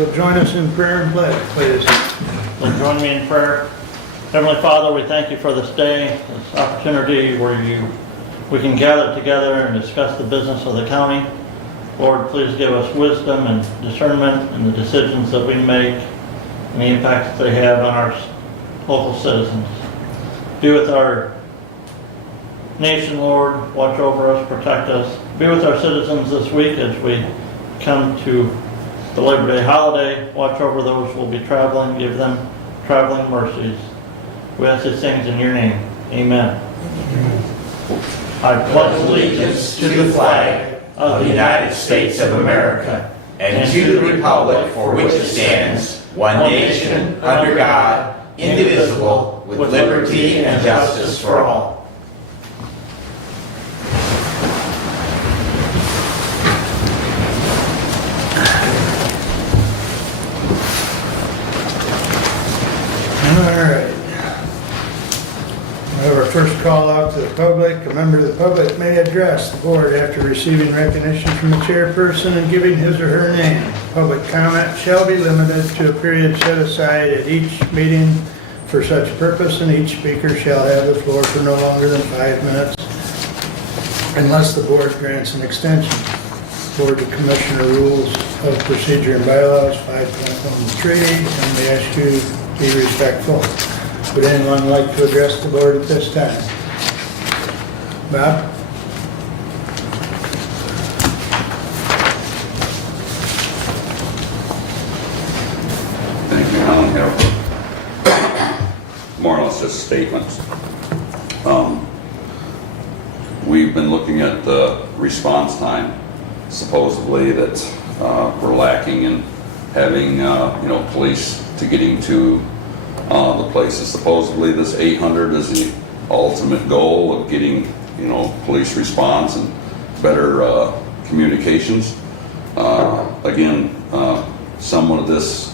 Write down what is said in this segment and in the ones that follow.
you'll join us in prayer and pledge, please. So join me in prayer. Heavenly Father, we thank you for this day, this opportunity where we can gather together and discuss the business of the county. Lord, please give us wisdom and discernment in the decisions that we make and the impacts they have on our local citizens. Be with our nation, Lord. Watch over us, protect us. Be with our citizens this week as we come to the Labor Day holiday. Watch over those who will be traveling. Give them traveling mercies. We ask these things in your name. Amen. I pledge allegiance to the flag of the United States of America and to the republic for which it stands, one nation, under God, indivisible, with liberty and justice for all. All right. We have our first call out to the public. A member of the public may address the board after receiving recognition from the chairperson and giving his or her name. Public comment shall be limited to a period set aside at each meeting for such purpose, and each speaker shall have the floor for no longer than 5 minutes unless the board grants an extension. Board of Commissioner Rules of Procedure and Bylaws 5.13, and we ask you to be respectful. Would anyone like to address the board at this time? Bob? Thank you. I don't have more or less just statements. We've been looking at the response time, supposedly that we're lacking in having police to getting to the places. Supposedly this 800 is the ultimate goal of getting police response and better communications. Again, some of this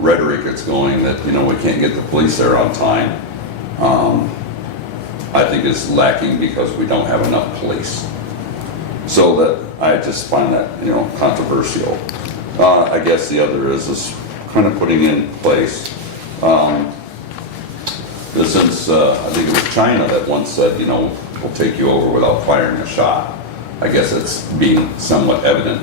rhetoric that's going that we can't get the police there on time, I think is lacking because we don't have enough police. So that I just find that controversial. I guess the other is kind of putting in place. Since I think it was China that once said, we'll take you over without firing a shot. I guess it's being somewhat evident.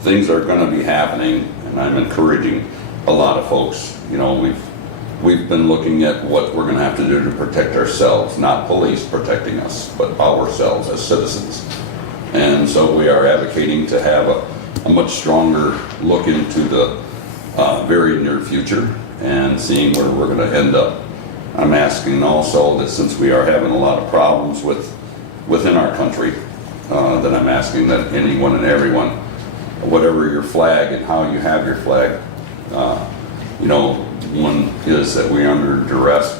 Things are going to be happening, and I'm encouraging a lot of folks. We've been looking at what we're going to have to do to protect ourselves, not police protecting us, but ourselves as citizens. And so we are advocating to have a much stronger look into the very near future and seeing where we're going to end up. I'm asking also that since we are having a lot of problems within our country, that I'm asking that anyone and everyone, whatever your flag and how you have your flag, one is that we're under duress,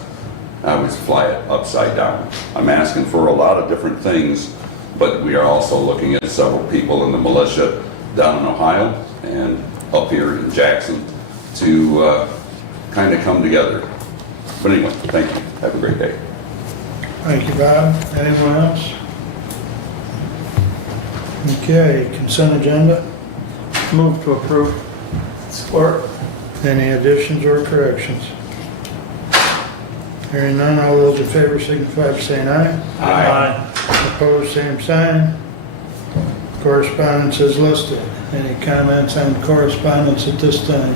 I would fly it upside down. I'm asking for a lot of different things, but we are also looking at several people in the militia down in Ohio and up here in Jackson to kind of come together. But anyway, thank you. Have a great day. Thank you, Bob. Anyone else? Okay, consent agenda. Move to approve. Support. Any additions or corrections? Hearing none, all those in favor signify by saying aye. Aye. Opposed, same sign. Correspondence is listed. Any comments on correspondence at this time?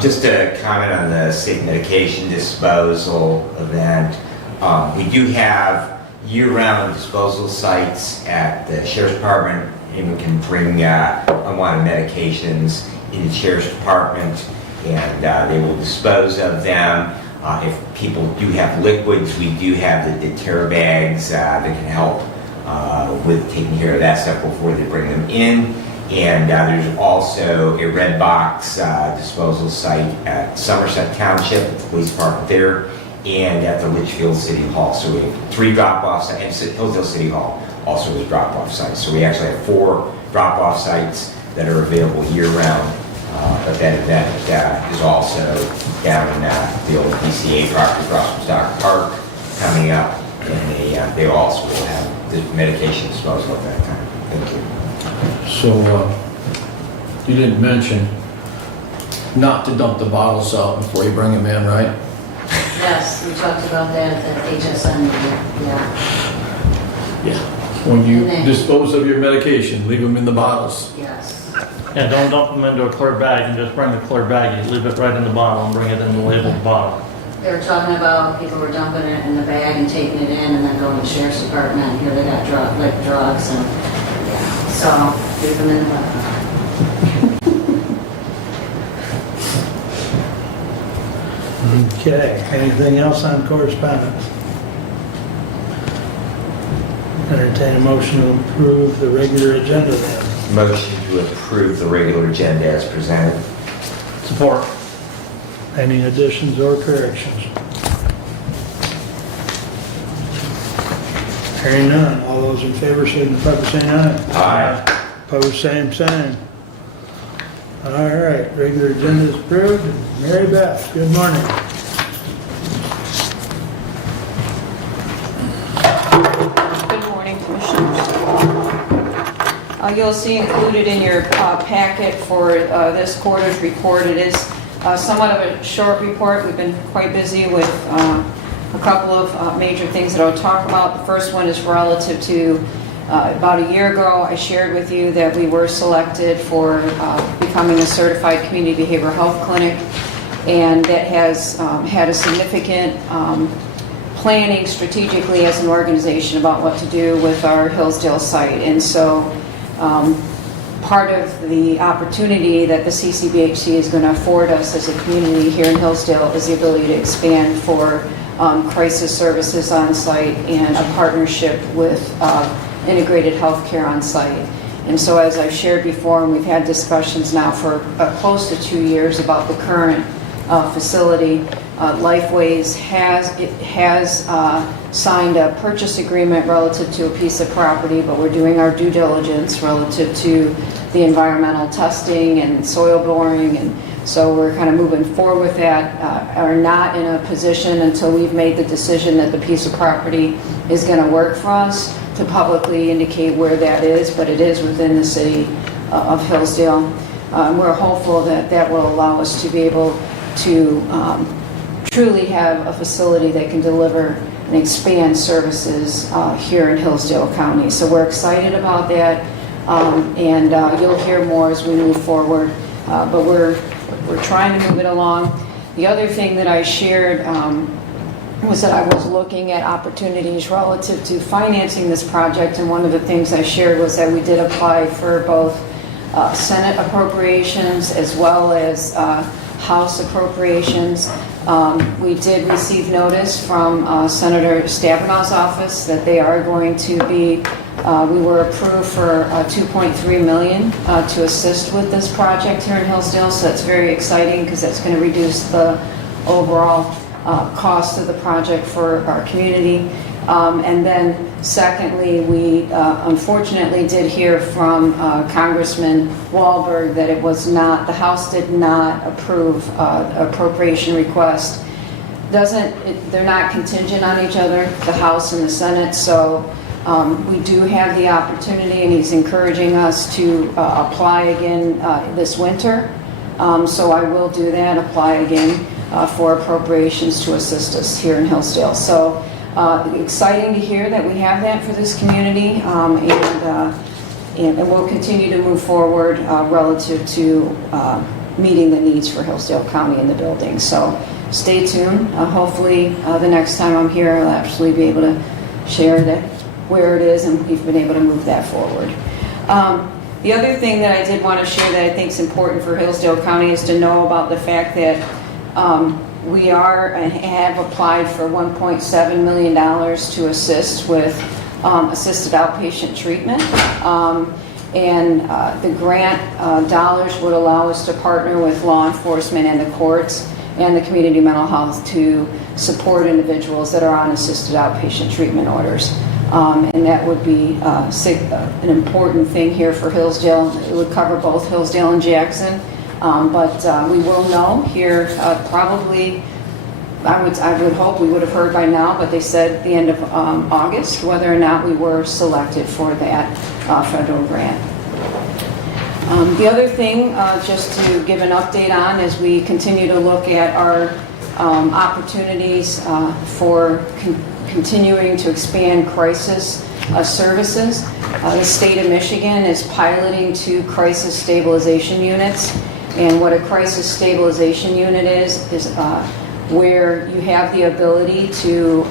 Just a comment on the state medication disposal event. We do have year-round disposal sites at the Sheriff's Department, and we can bring unwanted medications in the Sheriff's Department, and they will dispose of them. If people do have liquids, we do have the deter bags that can help with taking care of that stuff before they bring them in. And there's also a red box disposal site at Somerset Township, at the police department there, and at the Litchfield City Hall. So we have 3 drop-off sites, and Hillsdale City Hall also has drop-off sites. So we actually have 4 drop-off sites that are available year-round. But that event is also down in the old DCA property across from Stock Park coming up, and they also will have the medication disposal at that time. Thank you. So, you didn't mention not to dump the bottles out before you bring them in, right? Yes, we talked about that at the HSN meeting, yeah, Yeah. When you dispose of your medication, leave them in the bottles. yes. Yeah, don't dump them into a clear bag and just bring the clear bag. You leave it right in the bottle and bring it in the labeled bottle. They were talking about people were dumping it in the bag and taking it in and then going to the sheriff's department. Here they got drugs and, yeah, so leave them in the bottle. Okay, anything else on correspondence? Entertain a motion to approve the regular agenda then. Motion to approve the regular agenda as presented. Support. Any additions or corrections? Hearing none, all those in favor signify by saying aye. Aye. Opposed, same sign. All right, regular agenda is approved. Mary Beth, good morning. Good morning, Commissioners. You'll see included in your packet for this quarter's report, it is somewhat of a short report. We've been quite busy with a couple of major things that I'll talk about. The first one is relative to about a year ago, I shared with you that we were selected for becoming a certified community behavioral health clinic, and that has had a significant planning strategically as an organization about what to do with our Hillsdale site. And so part of the opportunity that the CCBHC is going to afford us as a community here in Hillsdale is the ability to expand for crisis services on site and a partnership with integrated healthcare on site. And so as I've shared before, and we've had discussions now for close to 2 years about the current facility, Lifeways has signed a purchase agreement relative to a piece of property, but we're doing our due diligence relative to the environmental testing and soil boring, and so we're kind of moving forward with that. Are not in a position until we've made the decision that the piece of property is going to work for us to publicly indicate where that is, but it is within the city of Hillsdale. We're hopeful that that will allow us to be able to truly have a facility that can deliver and expand services here in Hillsdale County. So we're excited about that, and you'll hear more as we move forward, but we're trying to move it along. The other thing that I shared was that I was looking at opportunities relative to financing this project, and one of the things I shared was that we did apply for both Senate appropriations as well as House appropriations. We did receive notice from Senator Stabenow's office that they are going to be, we were approved for $2.3 million to assist with this project here in Hillsdale, so that's very exciting because that's going to reduce the overall cost of the project for our community. And then secondly, we unfortunately did hear from Congressman Wahlberg that it was not, the House did not approve appropriation request. They're not contingent on each other, the House and the Senate, so we do have the opportunity, and he's encouraging us to apply again this winter. So I will do that, apply again for appropriations to assist us here in Hillsdale. So exciting to hear that we have that for this community, and we'll continue to move forward relative to meeting the needs for Hillsdale County in the building. So stay tuned. Hopefully the next time I'm here, I'll actually be able to share that where it is, and we've been able to move that forward. The other thing that I did want to share that I think is important for Hillsdale County is to know about the fact that we are and have applied for $1.7 million to assist with assisted outpatient treatment. And the grant dollars would allow us to partner with law enforcement and the courts and the community mental health to support individuals that are on assisted outpatient treatment orders. And that would be an important thing here for Hillsdale. It would cover both Hillsdale and Jackson. But we will know here probably, I would hope we would have heard by now, but they said at the end of August whether or not we were selected for that federal grant. The other thing, just to give an update on, as we continue to look at our opportunities for continuing to expand crisis services, the state of Michigan is piloting 2 crisis stabilization units. And what a crisis stabilization unit is where you have the ability to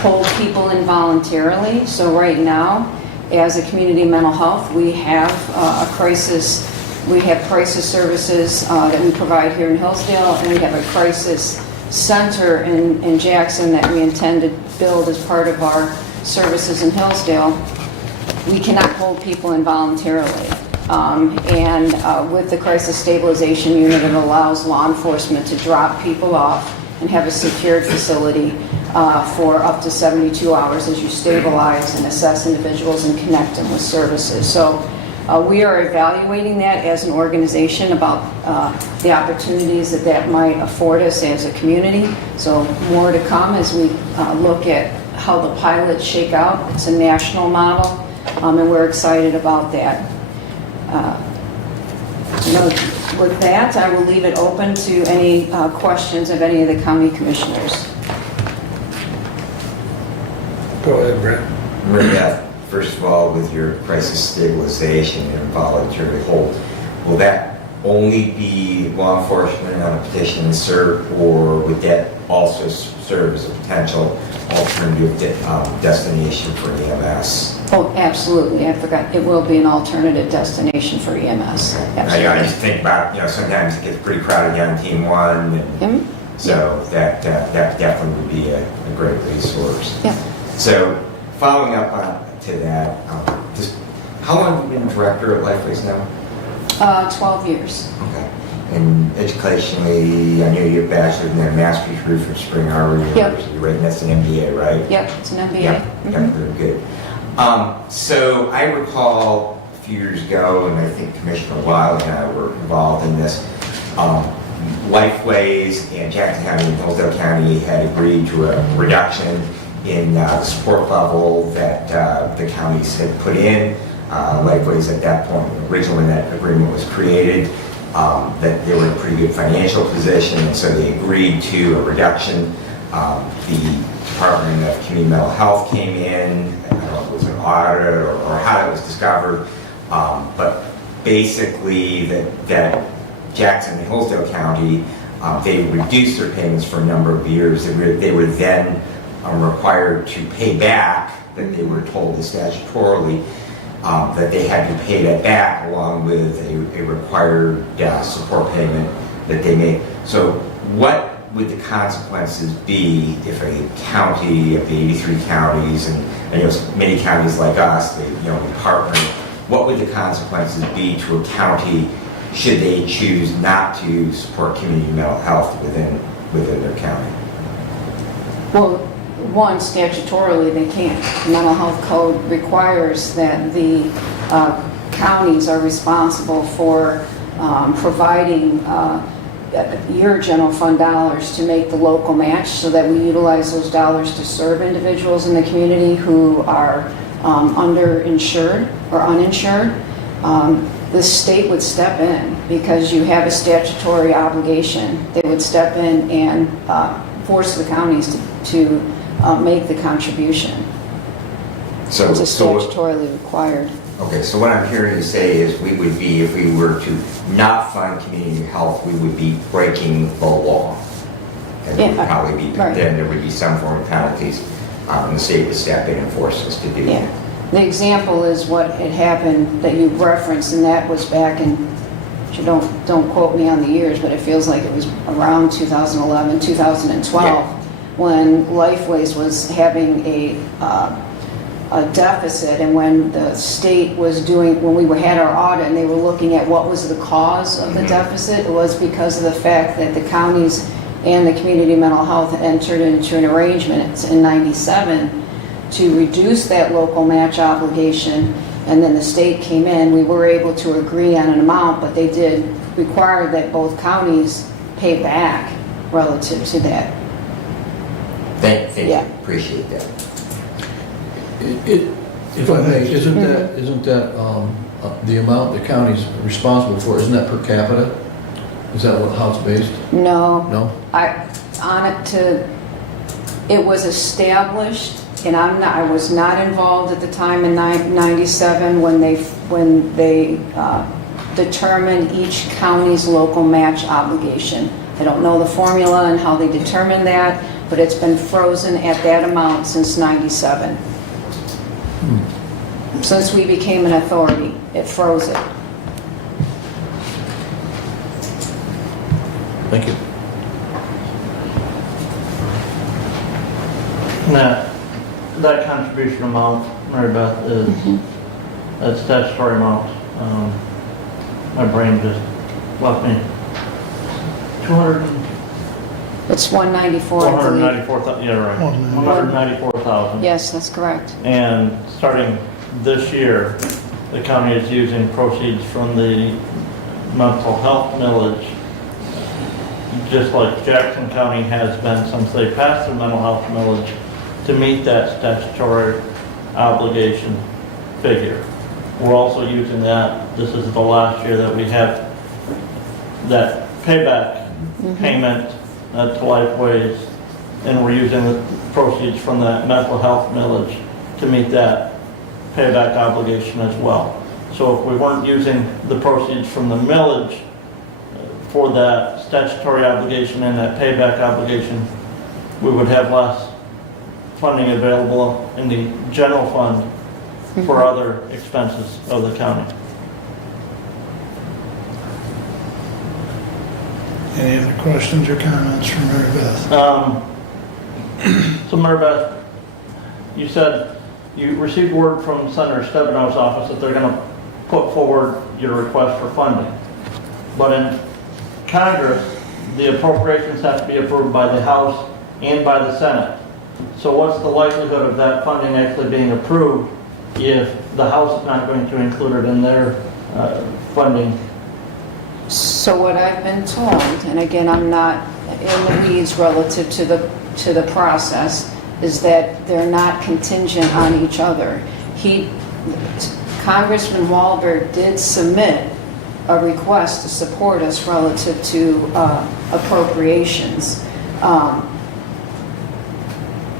hold people involuntarily. So right now, as a community mental health, we have crisis services that we provide here in Hillsdale, and we have a crisis center in Jackson that we intend to build as part of our services in Hillsdale. We cannot hold people involuntarily. With the crisis stabilization unit, it allows law enforcement to drop people off and have a secured facility for up to 72 hours as you stabilize and assess individuals and connect them with services. So we are evaluating that as an organization about the opportunities that might afford us as a community. So more to come as we look at how the pilots shake out. It's a national model, and we're excited about that. With that, I will leave it open to any questions of any of the county commissioners. Go ahead, Brett. Maria, first of all, with your crisis stabilization and voluntary hold, will that only be law enforcement on a petition and serve, or would that also serve as a potential alternative destination for EMS? Oh, absolutely. I forgot. It will be an alternative destination for EMS. Absolutely. I just think about, sometimes it gets pretty crowded on Team 1, and so that definitely would be a great resource. Yeah. So following up to that, just how long have you been director at Lifeways now? 12 years. Okay. And educationally, I know you have a bachelor's and then a master's degree from Spring Arbor University, right? And that's an MBA, right? Yep, it's an MBA. Yeah, very good. So I recall a few years ago, and I think Commissioner Wiley and I were involved in this, Lifeways and Jackson County and Hillsdale County had agreed to a reduction in the support level that the counties had put in. Lifeways at that point, originally when that agreement was created, that they were in a pretty good financial position, and so they agreed to a reduction. The Department of Community Mental Health came in. I don't know if it was an audit or how it was discovered, but basically that Jackson and Hillsdale County, they reduced their payments for a number of years. They were then required to pay back, that they were told statutorily that they had to pay that back along with a required support payment that they made. So what would the consequences be if a county of the 83 counties, and many counties like us, we partner, what would the consequences be to a county should they choose not to support community mental health within their county? Well, one, statutorily, they can't. The mental health code requires that the counties are responsible for providing your general fund dollars to make the local match, so that we utilize those dollars to serve individuals in the community who are underinsured or uninsured. The state would step in because you have a statutory obligation. They would step in and force the counties to make the contribution. So it's statutorily required. Okay, so what I'm hearing you say is we would be, if we were to not fund community health, we would be breaking the law. And Yeah, it would probably be, right. Then there would be some form of penalties, and the state would step in and force us to do Yeah. that. The example is what had happened that you referenced, and that was back in, don't quote me on the years, but it feels like it was around 2011, 2012, Yeah. when Lifeways was having a deficit, and when the state was when we had our audit and they were looking at what was the cause of the deficit, it was because of the fact that the counties and the community mental health entered into an arrangement in '97 to reduce that local match obligation, and then the state came in. We were able to agree on an amount, but they did require that both counties pay back relative to that. Thank you, Yeah. appreciate that. If I may, isn't that the amount the county's responsible for, isn't that per capita? Is that how it's based? No. No? It was established, and I was not involved at the time in 97 when they determined each county's local match obligation. I don't know the formula and how they determined that, but it's been frozen at that amount since 97. Since we became an authority, it froze it. Thank you. And that contribution amount, Mary Beth, is that statutory amount. My brain just left me. 200. It's 194, I believe. 194,000, yeah, right. 194,000. Yes, that's correct. And starting this year, the county is using proceeds from the mental health millage, just like Jackson County has been since they passed the mental health millage, to meet that statutory obligation figure. We're also using that, this is the last year that we have that payback payment to Lifeways, and we're using the proceeds from that mental health millage to meet that payback obligation as well. So if we weren't using the proceeds from the millage for that statutory obligation and that payback obligation, we would have less funding available in the general fund for other expenses of the county. Any other questions or comments from Mary Beth? So Mary Beth, you said you received word from Senator Stevenow's office that they're going to put forward your request for funding. But in Congress, the appropriations have to be approved by the House and by the Senate. So what's the likelihood of that funding actually being approved if the House is not going to include it in their funding? So what I've been told, and again, I'm not in the weeds relative to the process, is that they're not contingent on each other. Congressman Wahlberg did submit a request to support us relative to appropriations.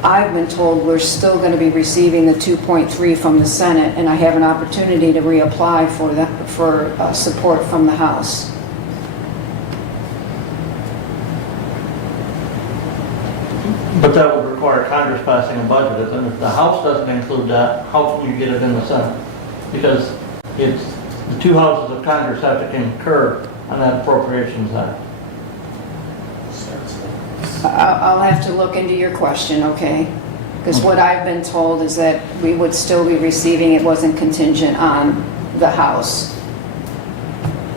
I've been told we're still going to be receiving the 2.3 from the Senate, and I have an opportunity to reapply for support from the House. But that would require Congress passing a budget, and if the House doesn't include that, how can you get it in the Senate? Because it's the two houses of Congress have to concur on that Appropriations Act. I'll have to look into your question, okay? Because what I've been told is that we would still be receiving, it wasn't contingent on the House.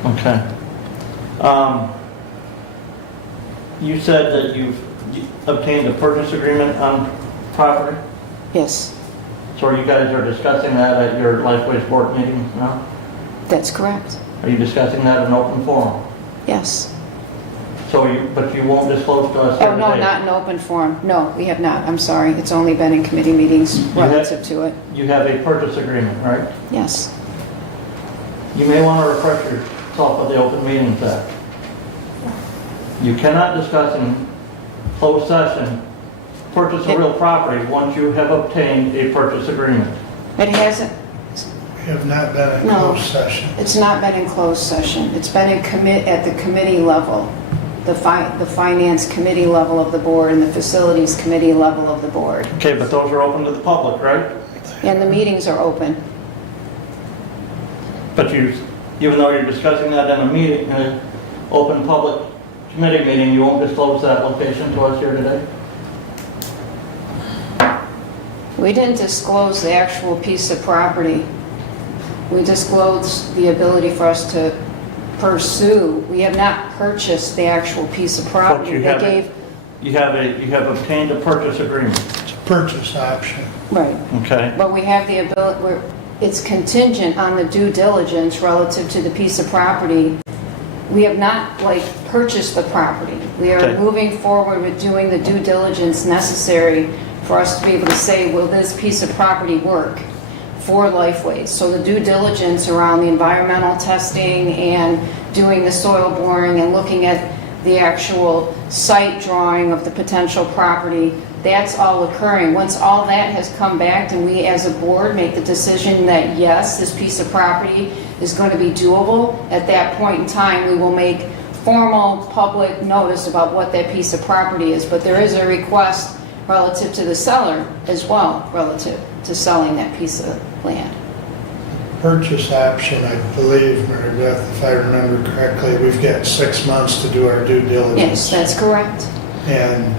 Okay. You said that you've obtained a purchase agreement on property? Yes, So you guys are discussing that at your Lifeways board meeting now? that's correct. Are you discussing that in open forum? Yes. But you won't disclose to us here Oh, no, today? not in open forum. No, we have not. I'm sorry. It's only been in committee meetings relative to it. You have a purchase agreement, right? Yes. You may want to refresh yourself with the Open Meetings Act. You cannot discuss in closed session purchase of real property once you have obtained a purchase agreement. It hasn't, We have not been in No. closed session. it's not been in closed session. It's been in at the committee level, the finance committee level of the board and the facilities committee level of the board. Okay, but those are open to the public, right? And the meetings are open. But even though you're discussing that in a meeting, in an open public committee meeting, you won't disclose that location to us here today? We didn't disclose the actual piece of property. We disclosed the ability for us to pursue. We have not purchased the actual piece of property. you They have gave, You have obtained a purchase agreement, It's a purchase option. right. okay? But we have the ability, it's contingent on the due diligence relative to the piece of property. We have not, purchased the property. We are Okay. moving forward with doing the due diligence necessary for us to be able to say, will this piece of property work for Lifeways. So the due diligence around the environmental testing and doing the soil boring and looking at the actual site drawing of the potential property, that's all occurring. Once all that has come back and we as a board make the decision that yes, this piece of property is going to be doable, at that point in time, we will make formal public notice about what that piece of property is. But there is a request relative to the seller as well, relative to selling that piece of land. Purchase option, I believe, Mary Beth, if I remember correctly, we've got 6 months to do our due diligence. Yes, that's correct. And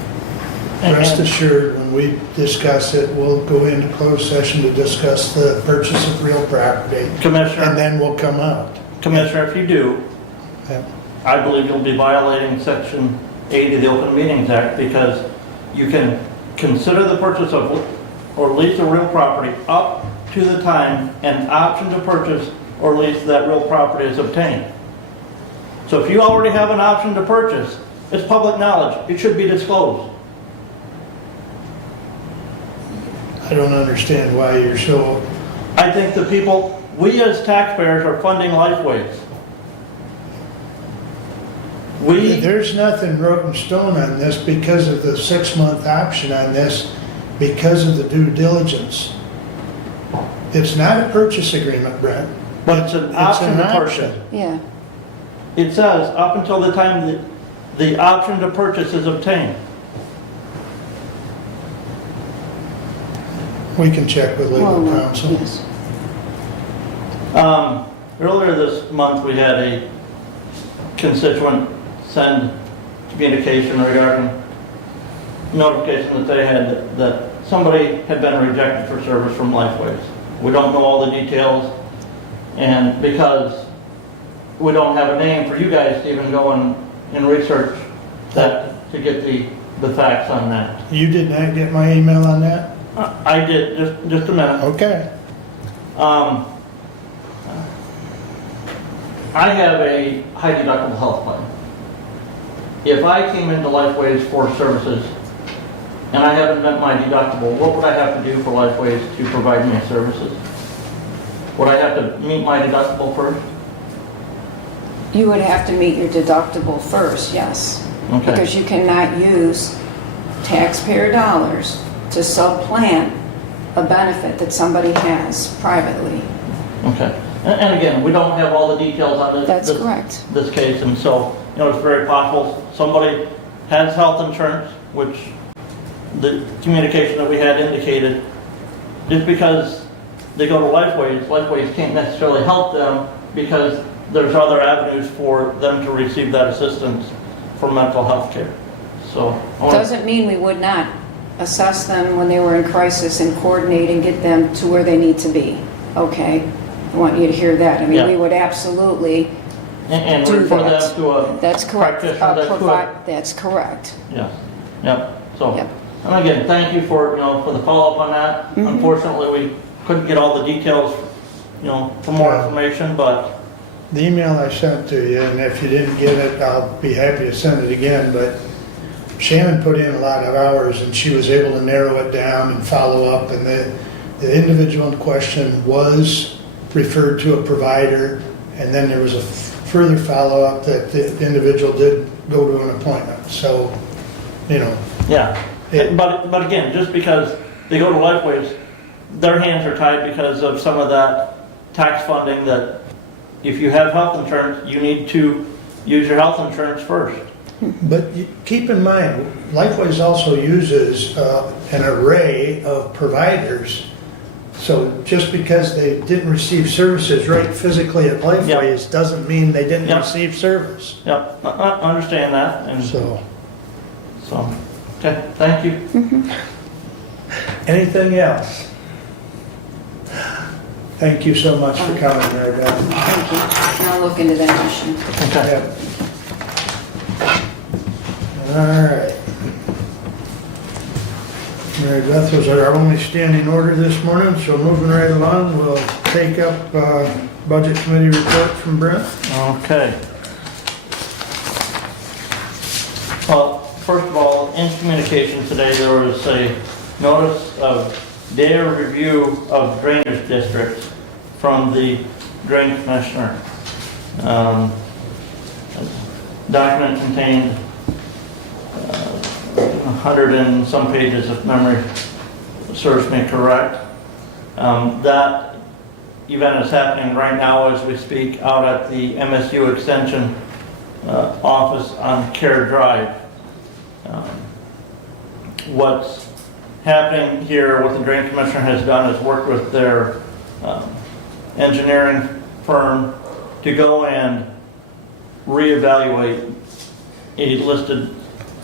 rest assured, when we discuss it, we'll go into closed session to discuss the purchase of real property, and Commissioner, then we'll come out. Commissioner, if you do, Yeah. I believe you'll be violating Section 8 of the Open Meetings Act because you can consider the purchase of or lease a real property up to the time an option to purchase or lease that real property is obtained. So if you already have an option to purchase, it's public knowledge. It should be disclosed. I don't understand why you're so, I think the people, we as taxpayers are funding Lifeways. We, there's nothing wrote in stone on this because of the 6-month option on this, because of the due diligence. It's not a purchase agreement, Brent. but it's an option to purchase. Yeah. It says up until the time that the option to purchase is obtained. We can check with legal Well, counsel. yes. Earlier this month, we had a constituent send communication regarding notification that they had that somebody had been rejected for service from Lifeways. We don't know all the details, and because we don't have a name for you guys to even go and research that to get the facts on that. You did not get my email on that? I did, just a minute. Okay. I have a high deductible health plan. If I came into Lifeways for services and I haven't met my deductible, what would I have to do for Lifeways to provide me services? Would I have to meet my deductible first? You would have to meet your deductible first, yes. Okay. Because you cannot use taxpayer dollars to supplant a benefit that somebody has privately. Okay. And again, we don't have all the details on That's correct. this case, and so, it's very possible somebody has health insurance, which the communication that we had indicated, just because they go to Lifeways can't necessarily help them because there's other avenues for them to receive that assistance for mental health care. So, Doesn't mean we would not assess them when they were in crisis and coordinate and get them to where they need to be, okay? I want you to hear that. I mean, Yeah. we would absolutely and do refer them that. to a That's correct. practitioner that could. That's correct. Yes, yep, so, Yep. and again, thank you for, for the follow-up on that. Mhm. Unfortunately, we couldn't get all the details, for more Yeah. information, but, The email I sent to you, and if you didn't get it, I'll be happy to send it again, but Shannon put in a lot of hours and she was able to narrow it down and follow up, and the individual in question was referred to a provider, and then there was a further follow-up that the individual did go to an appointment, so, yeah. It- But again, just because they go to Lifeways, their hands are tied because of some of that tax funding that if you have health insurance, you need to use your health insurance first. But keep in mind, Lifeways also uses an array of providers. So just because they didn't receive services right physically at Lifeways doesn't mean they didn't Yeah. receive service. Yep, I understand that, and So, okay, thank you. anything else? Thank you so much for coming, Mary Beth. Thank you. And I'll look into that issue. Okay. Yep. All right. Mary Beth was our only standing order this morning, so moving right along, we'll take up Budget Committee report from Brent. Okay. Well, first of all, in communication today, there was a notice of their review of drainage districts from the drain commissioner. Document contained 100 and some pages, if memory serves me correct. That event is happening right now as we speak out at the MSU Extension office on Care Drive. What's happening here, what the Drain Commissioner has done is work with their engineering firm to go and reevaluate a listed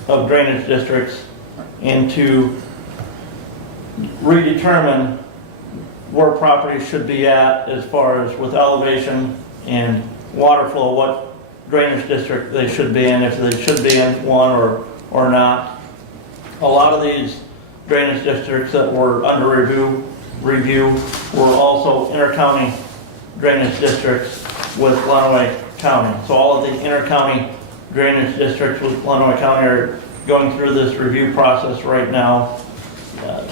of drainage districts and to redetermine where properties should be at as far as with elevation and water flow, what drainage district they should be in, if they should be in one or not. A lot of these drainage districts that were under review were also inter-county drainage districts with Lenawee County. So all of the inter-county drainage districts with Lenawee County are going through this review process right now.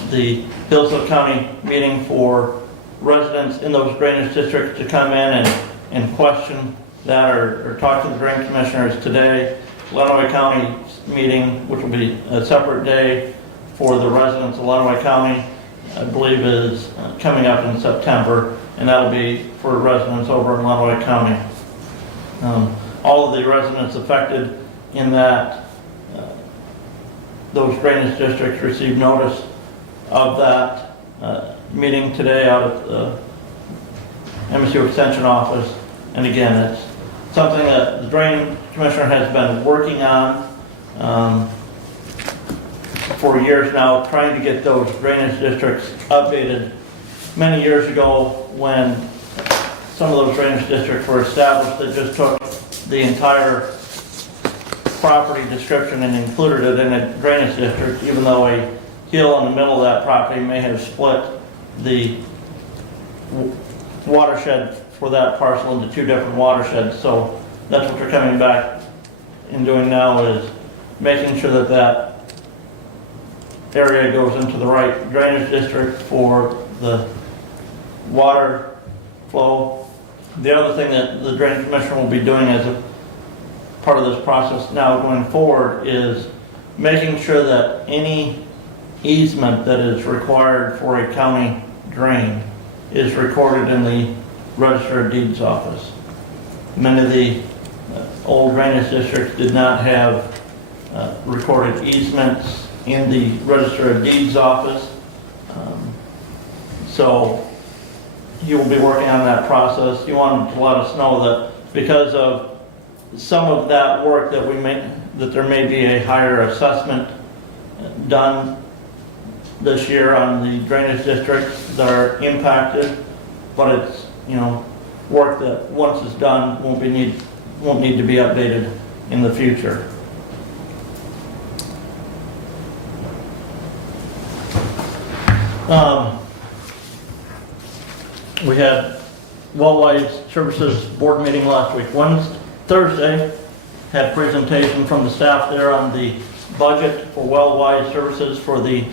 The Hillsdale County meeting for residents in those drainage districts to come in and question that or talk to the drain commissioners today. Lenawee County meeting, which will be a separate day for the residents of Lenawee County, I believe is coming up in September, and that'll be for residents over in Lenawee County. All of the residents affected in that those drainage districts received notice of that meeting today out at the MSU Extension office. And again, it's something that the Drain Commissioner has been working on for years now, trying to get those drainage districts updated. Many years ago, when some of those drainage districts were established, they just took the entire property description and included it in a drainage district, even though a hill in the middle of that property may have split the watershed for that parcel into two different watersheds. So that's what they're coming back and doing now, is making sure that that area goes into the right drainage district for the water flow. The other thing that the Drain Commissioner will be doing as a part of this process now going forward is making sure that any easement that is required for a county drain is recorded in the Register of Deeds office. Many of the old drainage districts did not have recorded easements in the Register of Deeds office. So he will be working on that process. He wanted to let us know that because of some of that work that there may be a higher assessment done this year on the drainage districts that are impacted, but it's, work that once it's done won't need to be updated in the future. We had Wellwise Services board meeting last week. Thursday, had presentation from the staff there on the budget for Wellwise Services for the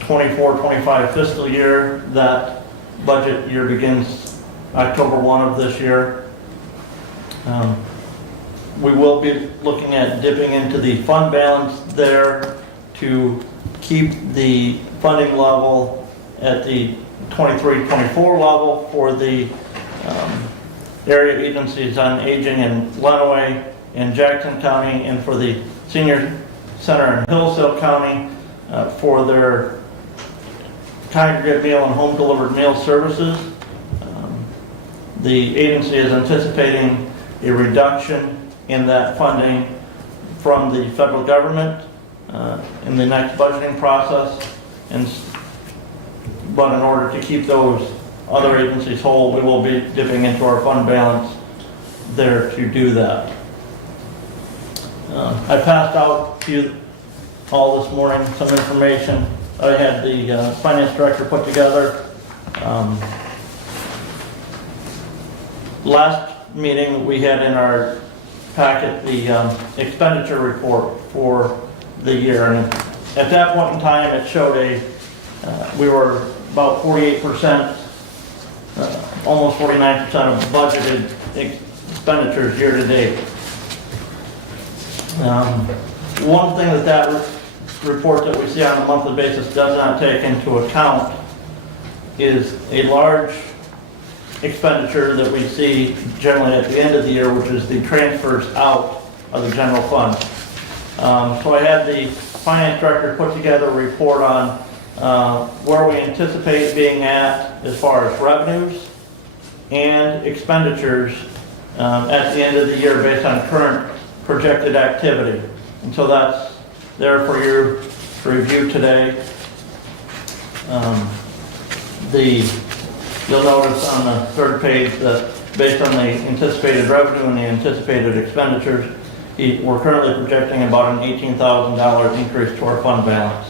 24-25 fiscal year. That budget year begins October 1 of this year. We will be looking at dipping into the fund balance there to keep the funding level at the 23-24 level for the area agencies on aging in Lenawee and Jackson County, and for the senior center in Hillsdale County for their congregate meal and home delivered meal services. The agency is anticipating a reduction in that funding from the federal government in the next budgeting process, but in order to keep those other agencies whole, we will be dipping into our fund balance there to do that. I passed out to you all this morning some information I had the finance director put together. Last meeting we had in our packet the expenditure report for the year, and at that point in time it showed a We were about 48%, almost 49% of budgeted expenditures year to date. One thing that report that we see on a monthly basis does not take into account is a large expenditure that we see generally at the end of the year, which is the transfers out of the general fund. So I had the finance director put together a report on where we anticipate being at as far as revenues and expenditures at the end of the year based on current projected activity. And so that's there for your review today. You'll notice on the third page that based on the anticipated revenue and the anticipated expenditures, we're currently projecting about an $18,000 increase to our fund balance.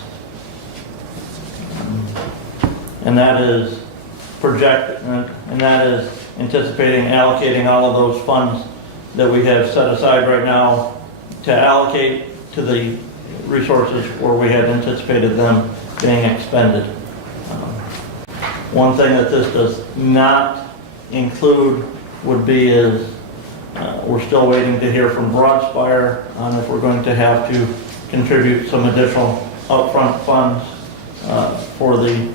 And that is anticipating allocating all of those funds that we have set aside right now to allocate to the resources where we had anticipated them being expended. One thing that this does not include would be we're still waiting to hear from Broadspire on if we're going to have to contribute some additional upfront funds for the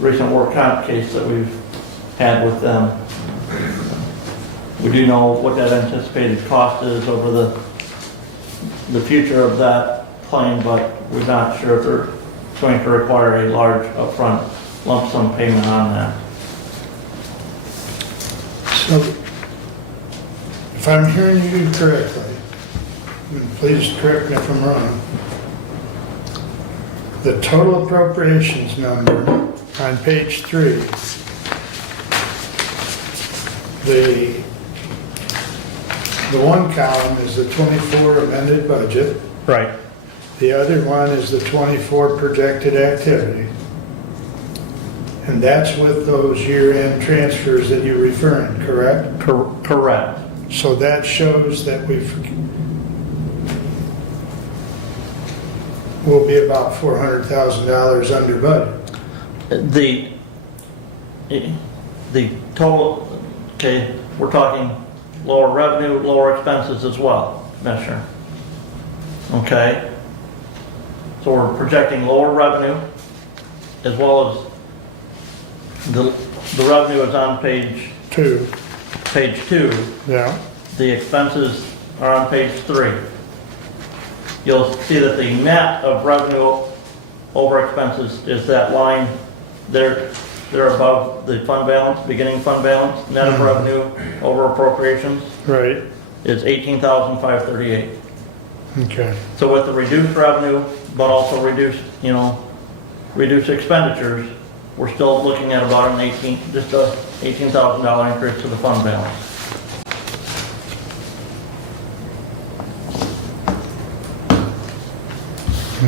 recent work comp case that we've had with them. We do know what that anticipated cost is over the future of that claim, but we're not sure if they're going to require a large upfront lump sum payment on that. So, if I'm hearing you correctly, and please correct me if I'm wrong, the total appropriations number on page 3, the one column is the 24 amended budget. Right. The other one is the 24 projected activity. And that's with those year-end transfers that you're referring, correct? Correct. So that shows that we'll be about $400,000 under budget. The total, okay, we're talking lower revenue, lower expenses as well, Commissioner. Okay? So we're projecting lower revenue as well as the revenue is on page 2. 2. Yeah. The expenses are on page 3. You'll see that the net of revenue over expenses is that line there. They're above the fund balance, beginning fund balance. Net of revenue over appropriations Right. is $18,538. Okay. So with the reduced revenue, but also reduced expenditures, we're still looking at about just a $18,000 increase to the fund balance.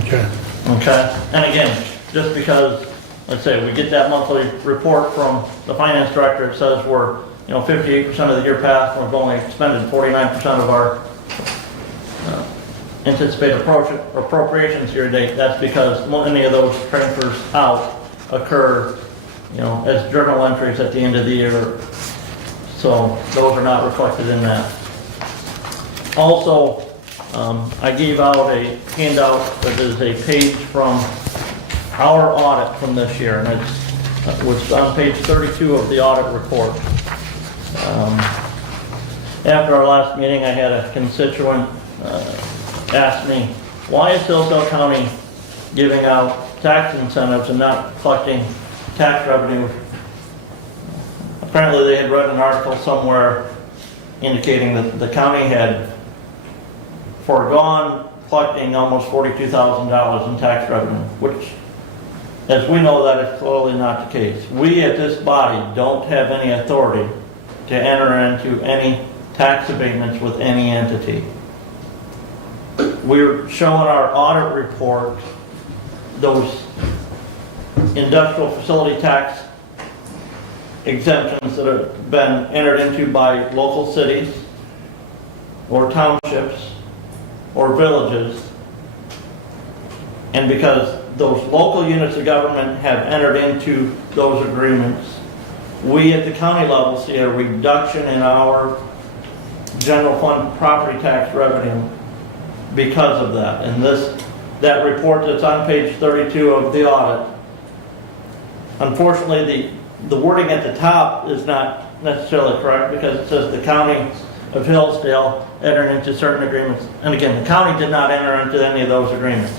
Okay. Okay, and again, just because, let's say, we get that monthly report from the finance director, it says we're, 58% of the year passed, we've only expended 49% of our anticipated appropriations year to date. That's because many of those transfers out occur, as journal entries at the end of the year. So those are not reflected in that. Also, I gave out a handout that is a page from our audit from this year, and it was on page 32 of the audit report. After our last meeting, I had a constituent ask me, why is Hillsdale County giving out tax incentives and not collecting tax revenue? Apparently they had read an article somewhere indicating that the county had foregone collecting almost $42,000 in tax revenue, which, as we know, that is clearly not the case. We at this body don't have any authority to enter into any tax abatements with any entity. We're showing our audit report those industrial facility tax exemptions that have been entered into by local cities or townships or villages, and because those local units of government have entered into those agreements. We at the county level see a reduction in our general fund property tax revenue because of that. And that report that's on page 32 of the audit, unfortunately, the wording at the top is not necessarily correct because it says the county of Hillsdale entered into certain agreements. And again, the county did not enter into any of those agreements.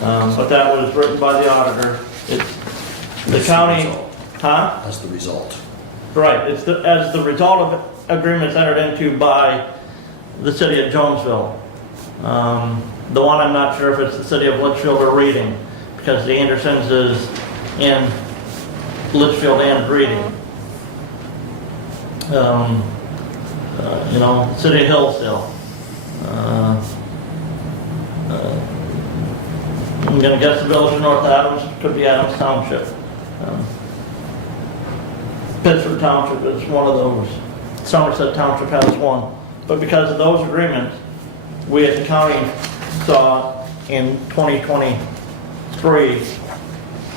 But that was written by the auditor. The county, huh? That's the result. Right, it's as the result of agreements entered into by the city of Jonesville. The one I'm not sure if it's the city of Litchfield or Reading, because the Andersons is in Litchfield and Reading. City of Hillsdale. I'm gonna guess the village of North Adams, could be Adams Township. Pittsford Township is one of those. Somerset Township has one. But because of those agreements, we at the county saw in 2023,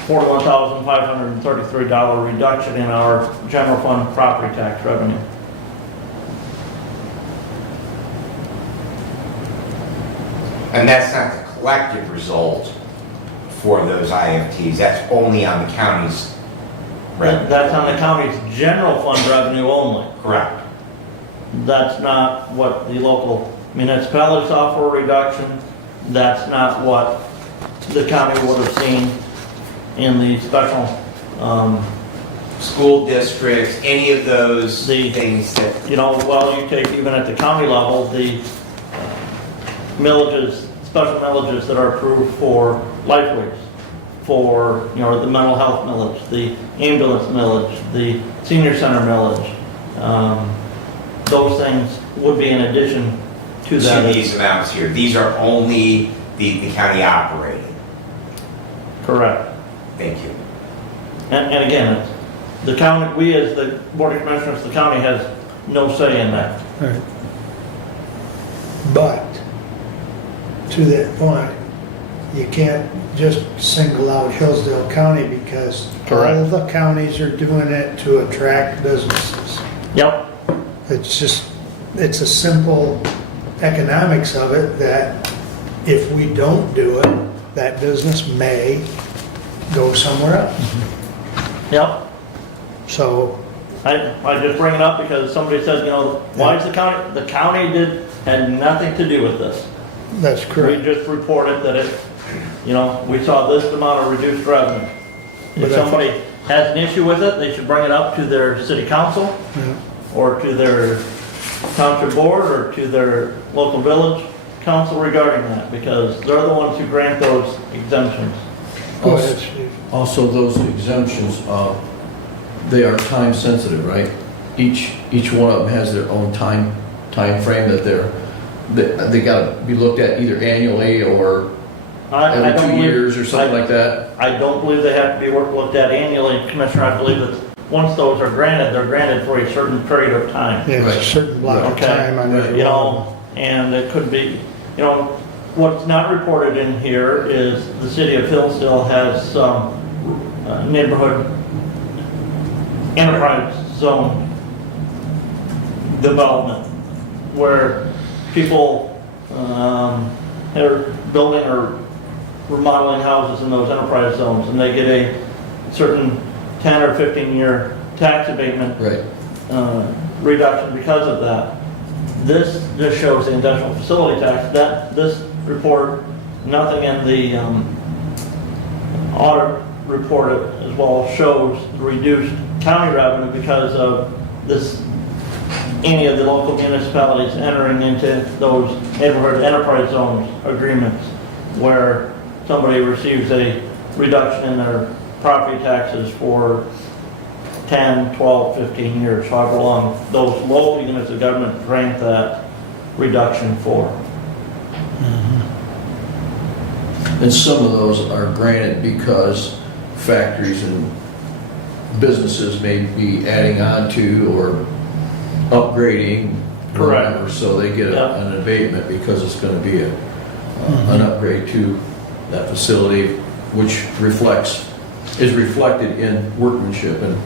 $41,533 reduction in our general fund property tax revenue. And that's not the collective result for those IFTs, that's only on the county's revenue. That's on the county's general fund revenue only. Correct. That's not what the local municipality saw for a reduction. That's not what the county would have seen in the special, School districts, any of those The- things that, well, you take even at the county level, the millages, special millages that are approved for Lifeways, for, the mental health millage, the ambulance millage, the senior center millage. Those things would be in addition to to that. these amounts here, these are only the county operated. Correct. Thank you. And again, it's the county, we as the Board of Commissioners, the county has no say in that. Right. But, to that point, you can't just single out Hillsdale County because all Correct. of the counties are doing it to attract businesses. Yep. It's a simple economics of it that if we don't do it, that business may go somewhere else. Yep. So, I just bring it up because somebody said, why is the county had nothing to do with this. that's We correct. just reported that we saw this amount of reduced revenue. But If I- somebody has an issue with it, they should bring it up to their city council Yeah. or to their township board or to their local village council regarding that because they're the ones who grant those exemptions. Go ahead, Steve. Also, those exemptions, they are time sensitive, right? Each one of them has their own time frame that they gotta be looked at either annually or I every don't 2 believe- years or something like that. I don't believe they have to be looked at annually, Commissioner. I believe that once those are granted, they're granted for a certain period of time. Yeah, Right. a certain block of Okay. time on every You one. know, and it could be, what's not reported in here is the city of Hillsdale has some neighborhood enterprise zone development where people are building or remodeling houses in those enterprise zones and they get a certain 10 or 15-year tax abatement Right. reduction because of that. This just shows the industrial facility tax. This report, nothing in the audit report as well shows reduced county revenue because of any of the local municipalities entering into those neighborhood enterprise zones agreements where somebody receives a reduction in their property taxes for 10, 12, 15 years, however long those local units of government grant that reduction for. And some of those are granted because factories and businesses may be adding on to or upgrading. Correct. whatever, So they get Yeah. an abatement because it's gonna be an upgrade to that facility which is reflected in workmanship and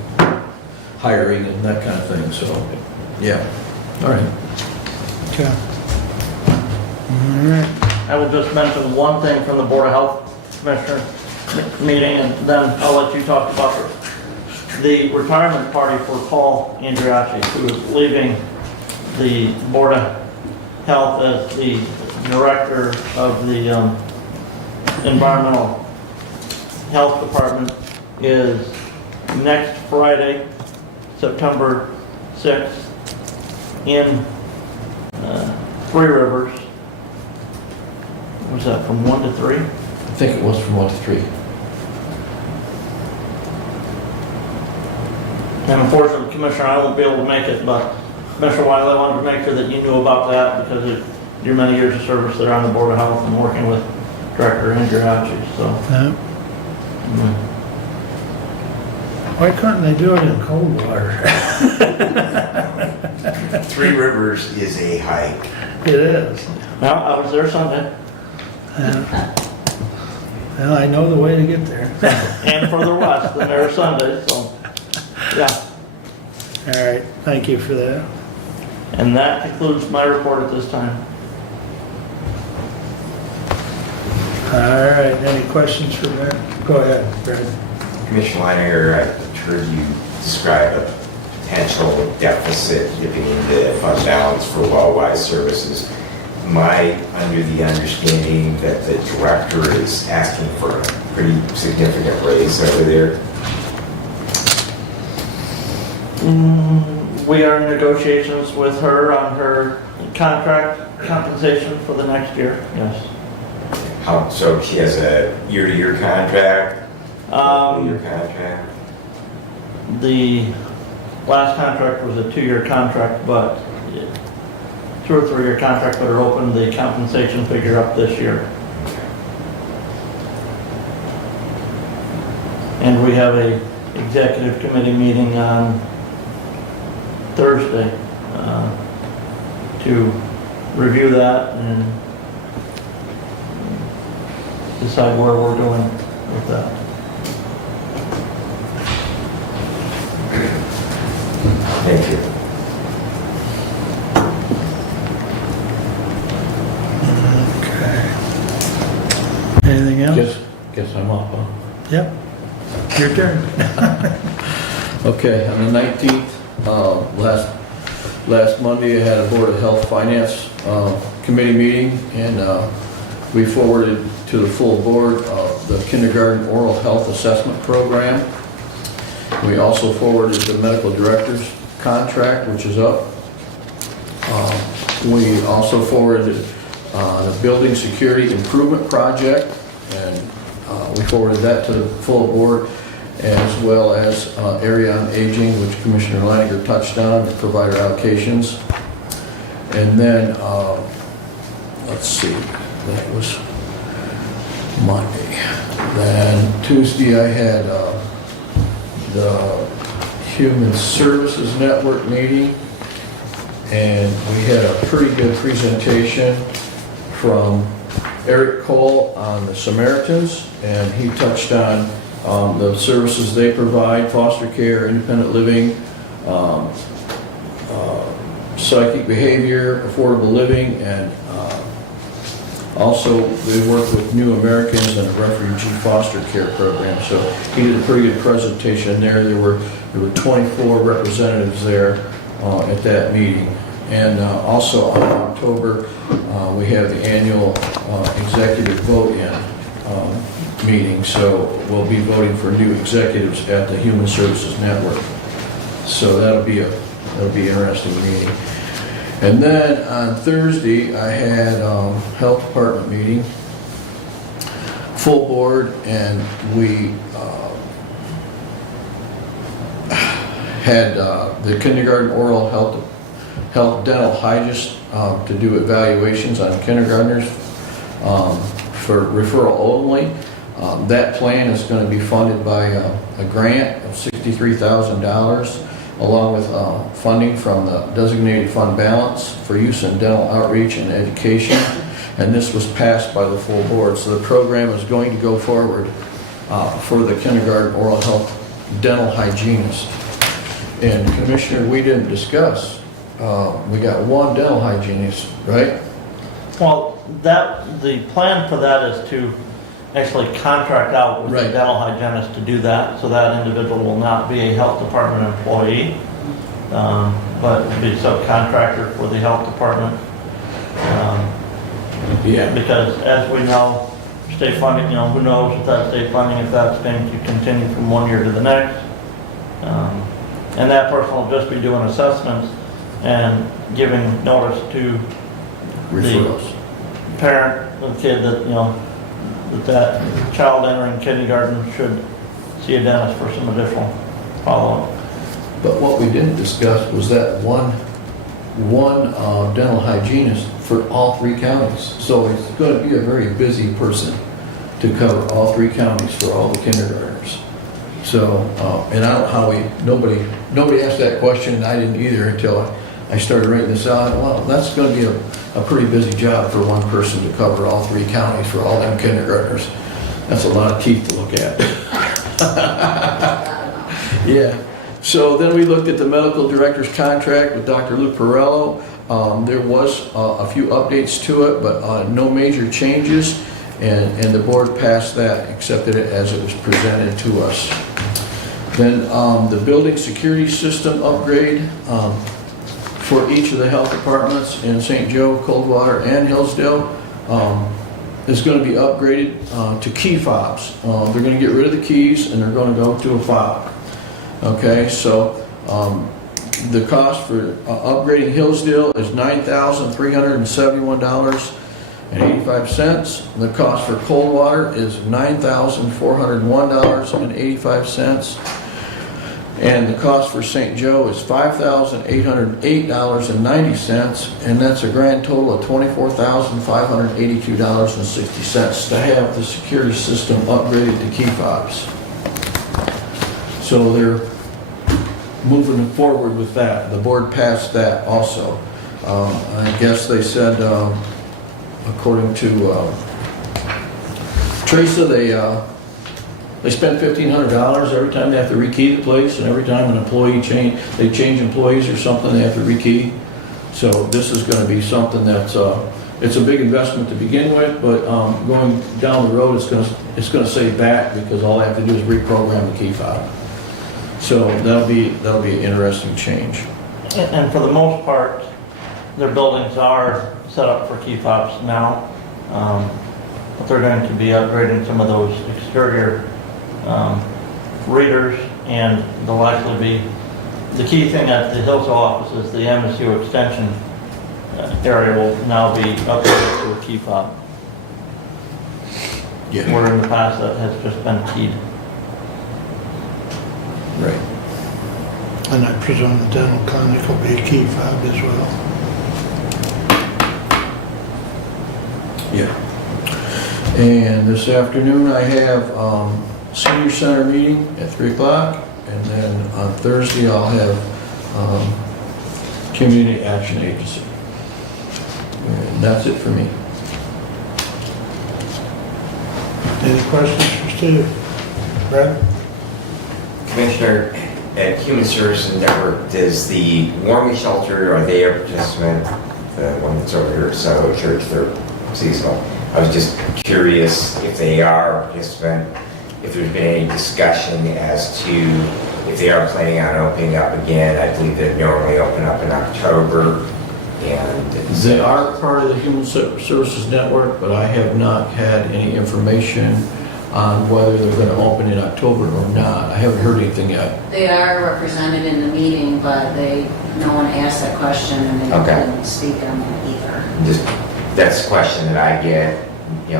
hiring and that kind of thing, so, yeah. All right. Okay. All right. I will just mention one thing from the Board of Health Commissioner meeting, and then I'll let you talk about the retirement party for Paul Andriachi, who is leaving the Board of Health as the director of the Environmental Health Department, is next Friday, September 6th, in Three Rivers. Was that from 1 to 3? I think it was from 1 to 3. And unfortunately, Commissioner, I won't be able to make it, but Commissioner Wiley, I wanted to make sure that you knew about that because of your many years of service there on the Board of Health and working with Director Andriachi, so. Yeah. mm. Why couldn't they do it in cold water? Three Rivers is a hike. It is. Well, I was there Sunday Well, I know the way to get there. and further west than there Sunday, so, yeah. All right, thank you for that. And that concludes my report at this time. All right, any questions for Brad? Go ahead, Brad. Commissioner Leiner, I heard you describe a potential deficit dipping into fund balance for well-wise services. Am I under the understanding that the director is asking for a pretty significant raise over there? We are in negotiations with her on her contract compensation for the next year, yes. So she has a year-to-year contract? Year contract? The last contract was a 2-year contract, but 2 or 3 year contract, but it opened the compensation figure up this year. And we have a executive committee meeting on Thursday to review that and decide where we're going with that. Thank you. Okay. Anything else? Guess I'm up, huh? Yep. Your turn. Okay, on the 19th, last Monday, I had a Board of Health Finance Committee meeting, and we forwarded to the full board the kindergarten oral health assessment program. We also forwarded the medical director's contract, which is up. We also forwarded the building security improvement project, and we forwarded that to the full board, as well as area on aging, which Commissioner Leininger touched on, the provider allocations. And then, let's see, that was Monday. Then Tuesday I had the Human Services Network meeting, and we had a pretty good presentation from Eric Cole on the Samaritans, and he touched on the services they provide: foster care, independent living, psychic behavior, affordable living, and also they work with New Americans and a refugee foster care program. So he did a pretty good presentation there. There were 24 representatives there at that meeting. And also in October, we have the annual executive vote-in meeting. So we'll be voting for new executives at the Human Services Network. So that'll be an interesting meeting. And then on Thursday, I had health department meeting, full board, and we had the kindergarten oral health dental hygienist to do evaluations on kindergartners for referral only. That plan is going to be funded by a grant of $63,000, along with funding from the designated fund balance for use in dental outreach and education. And this was passed by the full board. So the program is going to go forward for the kindergarten oral health dental hygienist. And Commissioner, we didn't discuss, we got one dental hygienist, right? Well, the plan for that is to actually contract out with the Right. dental hygienist to do that, so that individual will not be a health department employee, but be subcontractor for the health department. Yeah. Because as we know, state funding, who knows if that state funding, if that's going to continue from one year to the next. And that person will just be doing assessments and giving notice to Referrals. parent of the kid that, that child entering kindergarten should see a dentist for some additional follow-up. But what we didn't discuss was that one dental hygienist for all 3 counties. So it's going to be a very busy person to cover all 3 counties for all the kindergartners. So, and I don't know how nobody asked that question, and I didn't either until I started writing this out. Well, that's going to be a pretty busy job for one person to cover all 3 counties for all them kindergartners. That's a lot of teeth to look at. Yeah. So then we looked at the medical director's contract with Dr. Luke Perello. There was a few updates to it, but no major changes. And the board passed that, accepted it as it was presented to us. Then the building security system upgrade for each of the health departments in St. Joe, Coldwater, and Hillsdale is going to be upgraded to key fobs. They're going to get rid of the keys and they're going to go to a fob. Okay, so the cost for upgrading Hillsdale is $9,371.85. The cost for Coldwater is $9,401.85. And the cost for St. Joe is $5,808.90, and that's a grand total of $24,582.60 to have the security system upgraded to key fobs. So they're moving forward with that. The board passed that also. I guess they said, according to Teresa, they spend $1,500 every time they have to rekey the place, and every time an employee they change employees or something, they have to rekey. So this is going to be something that's it's a big investment to begin with, but going down the road, it's going to save back because all they have to do is reprogram the key fob. So that'll be an interesting change. And for the most part, their buildings are set up for key fobs now, but they're going to be upgrading some of those exterior readers, and they'll actually be, the key thing at the Hillsdale office is the MSU extension area will now be upgraded to a key fob. Yeah. Where in the past that has just been keyed. Right. And I presume the dental clinic will be a key fob as well. Yeah. And this afternoon I have senior center meeting at 3 o'clock, and then on Thursday I'll have community action agency. And that's it for me. Any questions for Steve? Brad? Commissioner, at Human Services Network, does the warming shelter, are they a participant? The one that's over here at Soho Church, they're seasonal. I was just curious if they are a participant, if there's been any discussion as to if they are planning on opening up again. I believe they normally open up in October. And They are part of the Human Services Network, but I have not had any information on whether they're going to open in October or not. I haven't heard anything yet. They are represented in the meeting, but no one asked that question and they Okay. didn't speak on that either. that's a question that I get,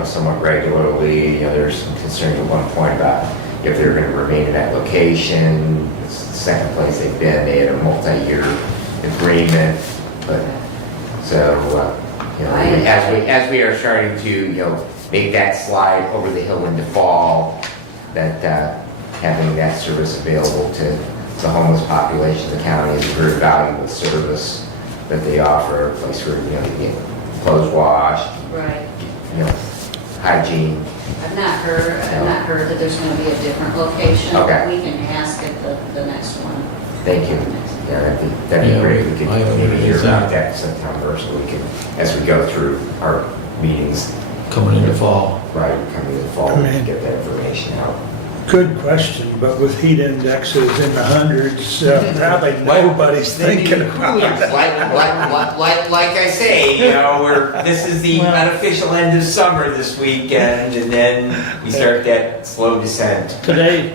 somewhat regularly. There's some concern at one point about if they're going to remain in that location. It's the second place they've been. They had a multi-year agreement, but so as we are starting to make that slide over the hill into fall, that having that service available to the homeless population of the county is a very valuable service that they offer, a place where you get clothes washed, Right. hygiene, I've not heard that there's gonna be a different location. Okay. We can ask at the next one. Thank you. Yeah, that'd be Yeah, great. We could I haven't maybe heard hear anything. about that in September, so we can, as we go through our meetings, Coming into fall. right, coming in the fall, we can get that information out. Good question, but with heat indexes in the hundreds, probably nobody's thinking about it. Like I say, you know, this is the unofficial end of summer this weekend, and then we start that slow descent. Today,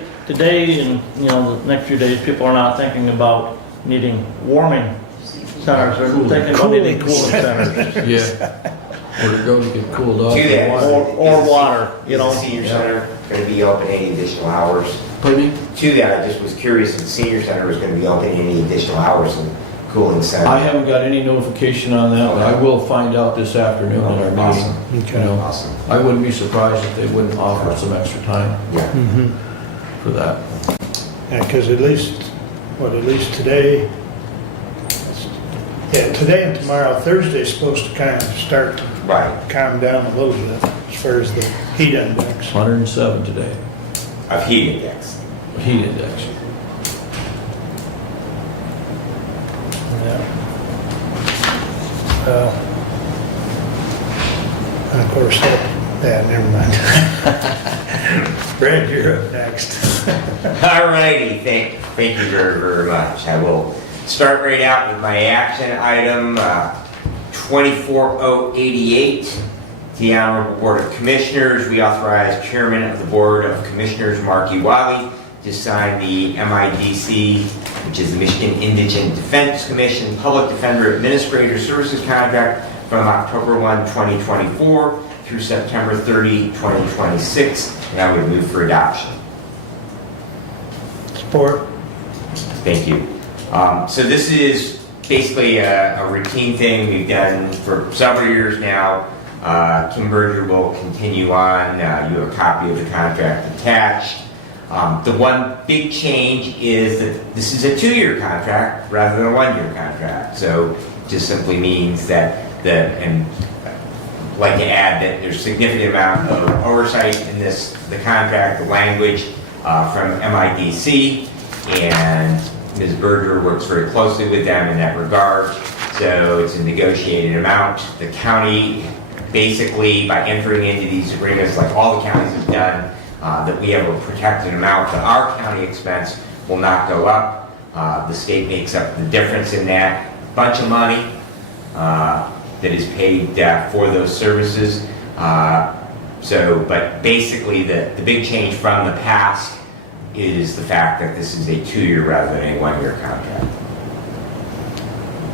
and, you know, the next few days, people are not thinking about needing warming centers, they're thinking about needing cooling centers. Yeah. Where to go to get cooled off. Do that. Or water, you know. Is the senior center going to be open any additional hours? Pardon me? To that, I just was curious if the senior center was going to be open any additional hours in cooling center. I haven't got any notification on that, but I will find out this afternoon in our meeting. Awesome. You know, Awesome. I wouldn't be surprised if they wouldn't offer some extra time Yeah. for that. Yeah, because at least today, today and tomorrow, Thursday's supposed to kind of start to Right. calm down a little bit as far as the heat index. 107 today, Of heat index. heat index. Yeah. And of course, never mind. Brad, you're up next. All righty, thank you very, very much. I will start right out with my action item, 24088. The Honorable Board of Commissioners, we authorize Chairman of the Board of Commissioners, Mark E. Wiley, to sign the MIDC, which is the Michigan Indigent Defense Commission Public Defender Administrator Services Contract from October 1, 2024 through September 30, 2026, and I would move for adoption. Support. Thank you. So this is basically a routine thing we've done for several years now. Kim Berger will continue on. You have a copy of the contract attached. The one big change is that this is a 2-year contract rather than a 1-year contract. So it just simply means that and I'd like to add that there's a significant amount of oversight in the contract, the language from MIDC, and Ms. Berger works very closely with them in that regard. So it's a negotiated amount. The county, basically, by entering into these agreements, like all the counties have done, that we have a protected amount that our county expense will not go up. The state makes up the difference in that bunch of money that is paid for those services. But basically, the big change from the past is the fact that this is a 2-year rather than a 1-year contract.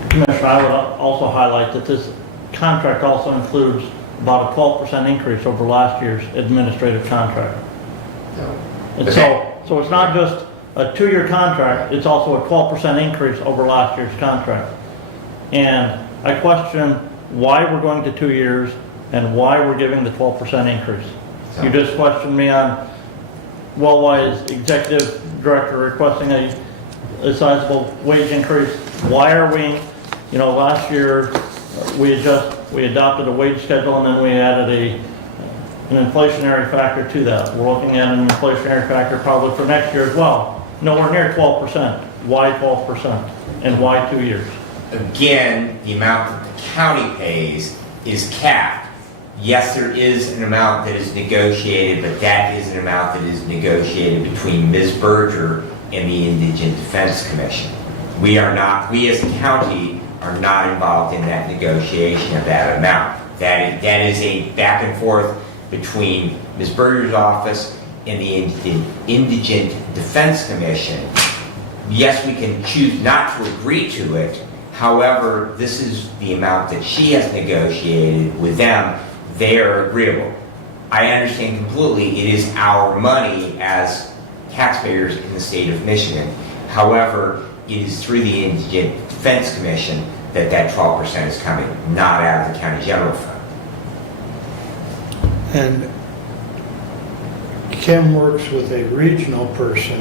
Commissioner, I would also highlight that this contract also includes about a 12% increase over last year's administrative contract. And so it's not just a 2-year contract, it's also a 12% increase over last year's contract. And I question why we're going to 2 years and why we're giving the 12% increase. You just questioned me on, well, why is executive director requesting a sizable wage increase? Why are we, last year we adopted a wage schedule and then we added an inflationary factor to that. We're looking at an inflationary factor probably for next year as well. Nowhere near 12%. Why 12%? And why 2 years? Again, the amount that the county pays is capped. Yes, there is an amount that is negotiated, but that is an amount that is negotiated between Ms. Berger and the Indigent Defense Commission. We as a county are not involved in that negotiation of that amount. That is a back and forth between Ms. Berger's office and the Indigent Defense Commission. Yes, we can choose not to agree to it. However, this is the amount that she has negotiated with them. They are agreeable. I understand completely it is our money as taxpayers in the state of Michigan. However, it is through the Indigent Defense Commission that 12% is coming, not out of the county general fund. And Kim works with a regional person,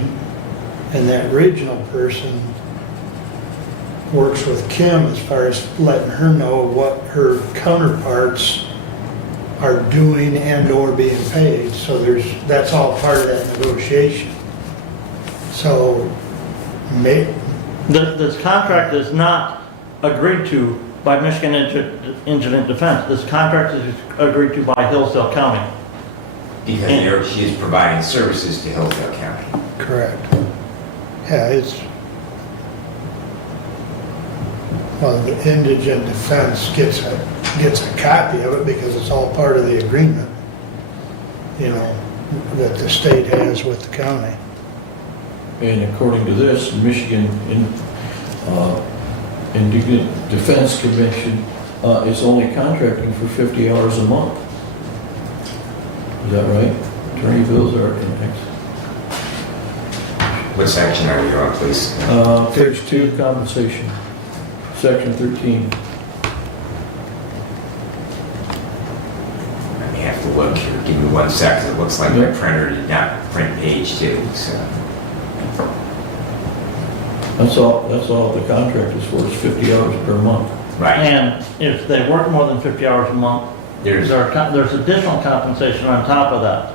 and that regional person works with Kim as far as letting her know what her counterparts are doing and/or being paid, so that's all part of that negotiation. So, This contract is not agreed to by Michigan Incident Defense. This contract is agreed to by Hillsdale County. Because she is providing services to Hillsdale County. correct. Yeah, well, the indigent defense gets a copy of it because it's all part of the agreement, that the state has with the county. And according to this, Michigan Indigent Defense Commission is only contracting for 50 hours a month. Is that right? Attorney bills are next. What section are you on, please? Page 2, compensation, section 13. I may have to look here. Give me 1 second. It looks like my printer did not print page 2, so. That's all the contract is for, is 50 hours per month. Right. And if they work more than 50 hours a month, there's additional compensation on top of that.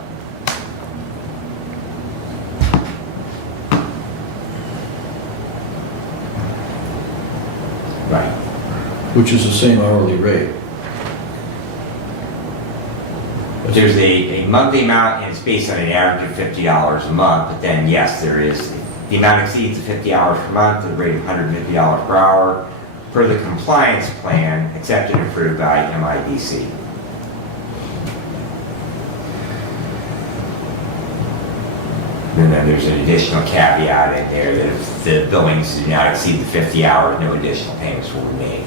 Right. Which is the same hourly rate. There's a monthly amount, and it's based on an average of $50 a month, but then, yes, there is, the amount exceeds the 50 hours per month, the rate of $150 per hour, per the compliance plan accepted and approved by MIDC. And then there's an additional caveat in there that if the billings do not exceed the 50 hours, no additional payments will be made.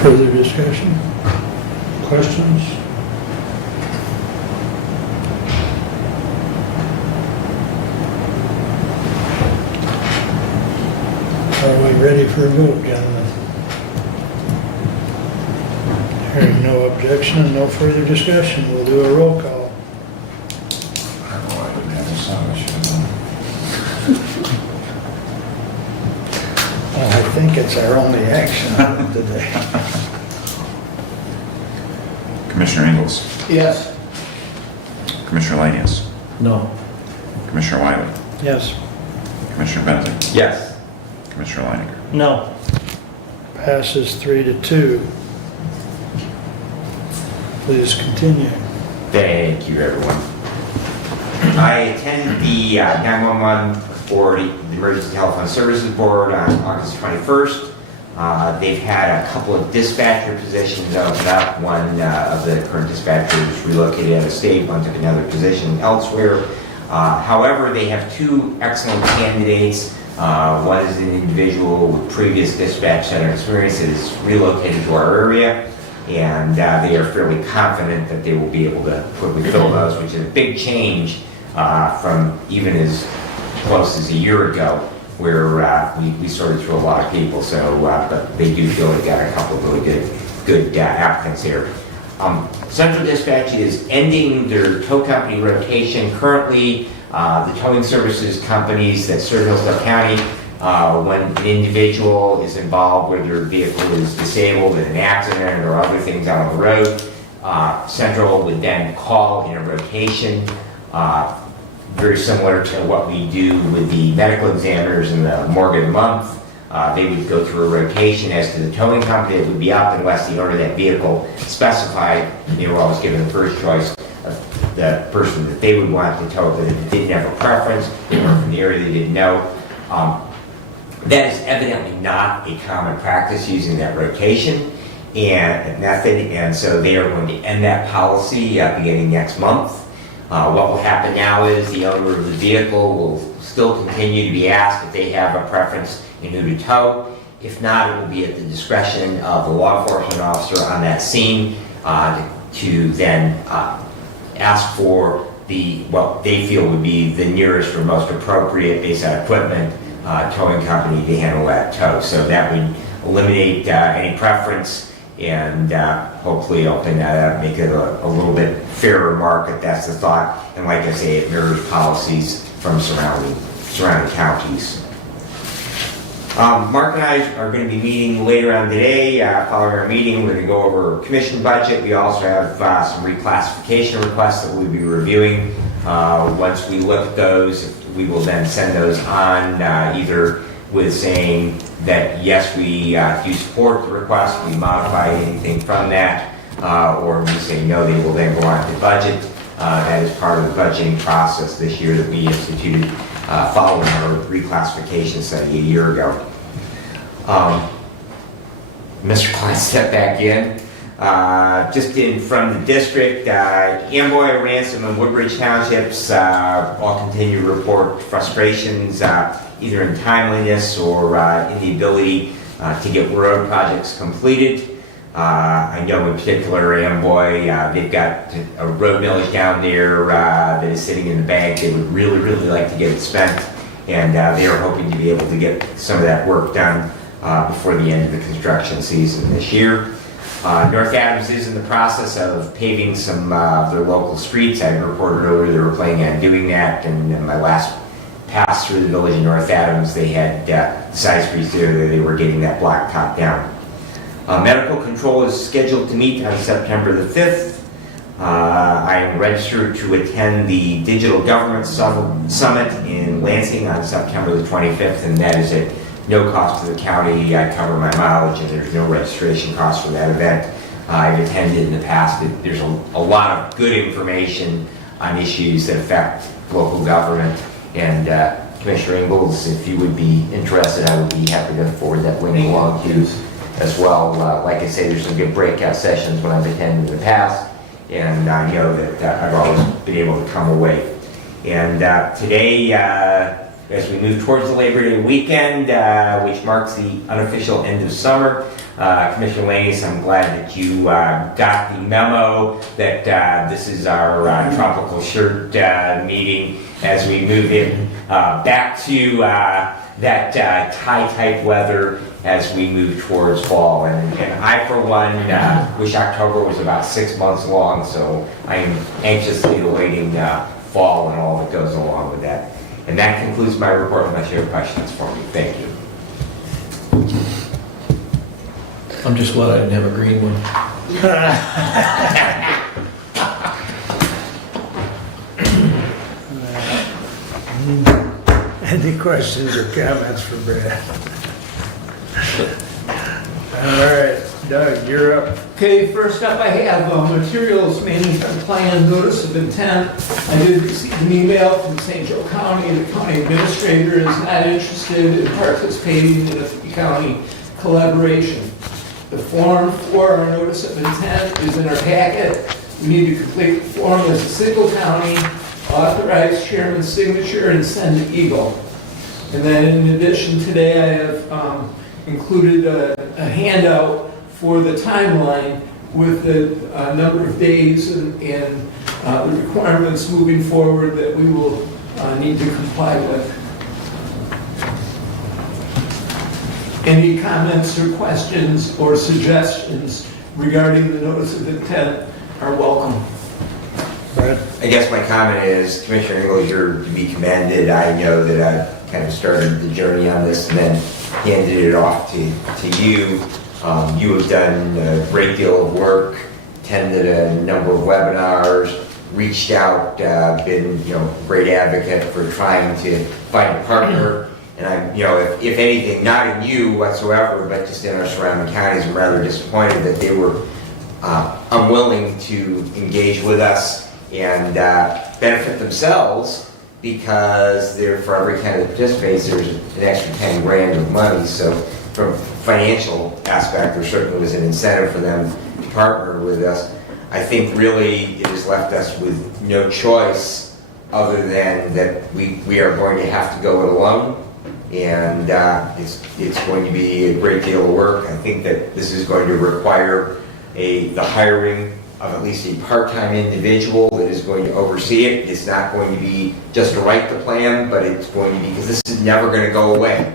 Further discussion? Questions? Are we ready for a vote, gentlemen? Hearing no objection and no further discussion, we'll do a roll call. I didn't have a sound I think it's our only action item today. Commissioner Ingles, Yes. Commissioner Lanius, No. Commissioner Wiley, Yes. Commissioner Benzie, Yes. Commissioner Leininger. No. Passes 3-2. Please continue. Thank you, everyone. I attended the 911 board, the Emergency Telephone Services Board on August 21st. They've had a couple of dispatcher positions open up. One of the current dispatchers relocated out of state, one took another position elsewhere. However, they have 2 excellent candidates. One is an individual with previous dispatch center experience that is relocated to our area, and they are fairly confident that they will be able to quickly fill those, which is a big change from even as close as a year ago, where we sorted through a lot of people. So, but they do feel they've got a couple of really good applicants here. Central Dispatch is ending their tow company rotation. Currently, the towing services companies that serve Hillsdale County, when an individual is involved where their vehicle is disabled in an accident or other things out on the road, Central would then call in a rotation, very similar to what we do with the medical examiners in the morgue of the month. They would go through a rotation. As to the towing company, it would be up unless the owner of that vehicle specified. They were always given the first choice of the person that they would want to tow, but if they didn't have a preference, they were from the area they didn't know. That is evidently not a common practice using that rotation and method, and so they are going to end that policy beginning next month. What will happen now is the owner of the vehicle will still continue to be asked if they have a preference in who to tow. If not, it will be at the discretion of the law enforcement officer on that scene to then ask for what they feel would be the nearest or most appropriate based on equipment towing company to handle that tow. So that would eliminate any preference and hopefully open that up, make it a little bit fairer market. That's the thought. And like I say, it mirrors policies from surrounding counties. Mark and I are going to be meeting later on today. Following our meeting, we're going to go over commission budget. We also have some reclassification requests that we'll be reviewing. Once we look at those, we will then send those on either with saying that yes, we do support the request, we modify anything from that, or we say no, they will then go on to budget. That is part of the budgeting process this year that we instituted following our reclassification study a year ago. Mr. Klein stepped back in. Just in from the district, Amboy, Ransom, and Woodbridge Townships all continue to report frustrations either in timeliness or in the ability to get road projects completed. I know in particular Amboy, they've got a road millage down there that is sitting in the bank. They would really, really like to get it spent, and they are hoping to be able to get some of that work done before the end of the construction season this year. North Adams is in the process of paving some of their local streets. I reported earlier they were planning on doing that, and in my last pass through the village of North Adams, they had the side streets there, they were getting that blacktop down. Medical control is scheduled to meet on September the 5th. I am registered to attend the Digital Government Summit in Lansing on September the 25th, and that is at no cost to the county. I cover my mileage, and there's no registration cost for that event. I've attended in the past. There's a lot of good information on issues that affect local government. And Commissioner Ingalls, if you would be interested, I would be happy to forward that link along to you as well. Like I say, there's some good breakout sessions when I've attended in the past, and I know that I've always been able to come away. And today, as we move towards the Labor Day weekend, which marks the unofficial end of summer, Commissioner Lanius, I'm glad that you got the memo that this is our tropical shirt meeting as we move in back to that tie-type weather as we move towards fall. And I, for one, wish October was about 6 months long, so I am anxiously awaiting fall and all that goes along with that. And that concludes my report unless you have questions for me. Thank you. I'm just glad I didn't have a green one. Any questions or comments for Brad? All right, Doug, you're up. Okay, first up I have materials management plan notice of intent. I did receive an email from St. Joe County. The county administrator is not interested in participating in a three-county collaboration. The form for our notice of intent is in our packet. We need to complete the form as a single county, authorize chairman's signature, and send to Eagle. And then in addition, today I have included a handout for the timeline with the number of days and the requirements moving forward that we will need to comply with. Any comments or questions or suggestions regarding the notice of intent are welcome. Brad? I guess my comment is, Commissioner Ingalls, you're to be commended. I know that I kind of started the journey on this and then handed it off to you. You have done a great deal of work, attended a number of webinars, reached out, been great advocate for trying to find a partner. And I'm, if anything, not in you whatsoever, but just in our surrounding counties, I'm rather disappointed that they were unwilling to engage with us and benefit themselves, because for every county that participates, there's an extra 10 grand of money. So from a financial aspect, there certainly was an incentive for them to partner with us. I think really it has left us with no choice other than that we are going to have to go it alone. And it's going to be a great deal of work. I think that this is going to require the hiring of at least a part-time individual that is going to oversee it. It's not going to be just to write the plan, but it's going to be, because this is never going to go away.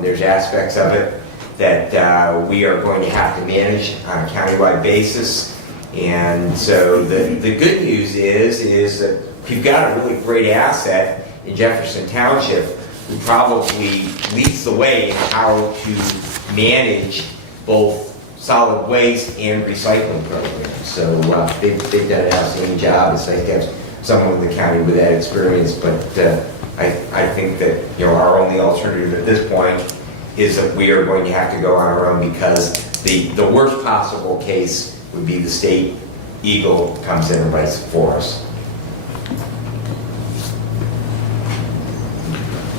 There's aspects of it that we are going to have to manage on a countywide basis. And so the good news is that we've got a really great asset in Jefferson Township who probably leads the way in how to manage both solid waste and recycling programs. So they've done an outstanding job. It's nice to have someone in the county with that experience, but I think that, you know, our only alternative at this point is that we are going to have to go on our own, because the worst possible case would be the state Eagle comes in and writes it for us.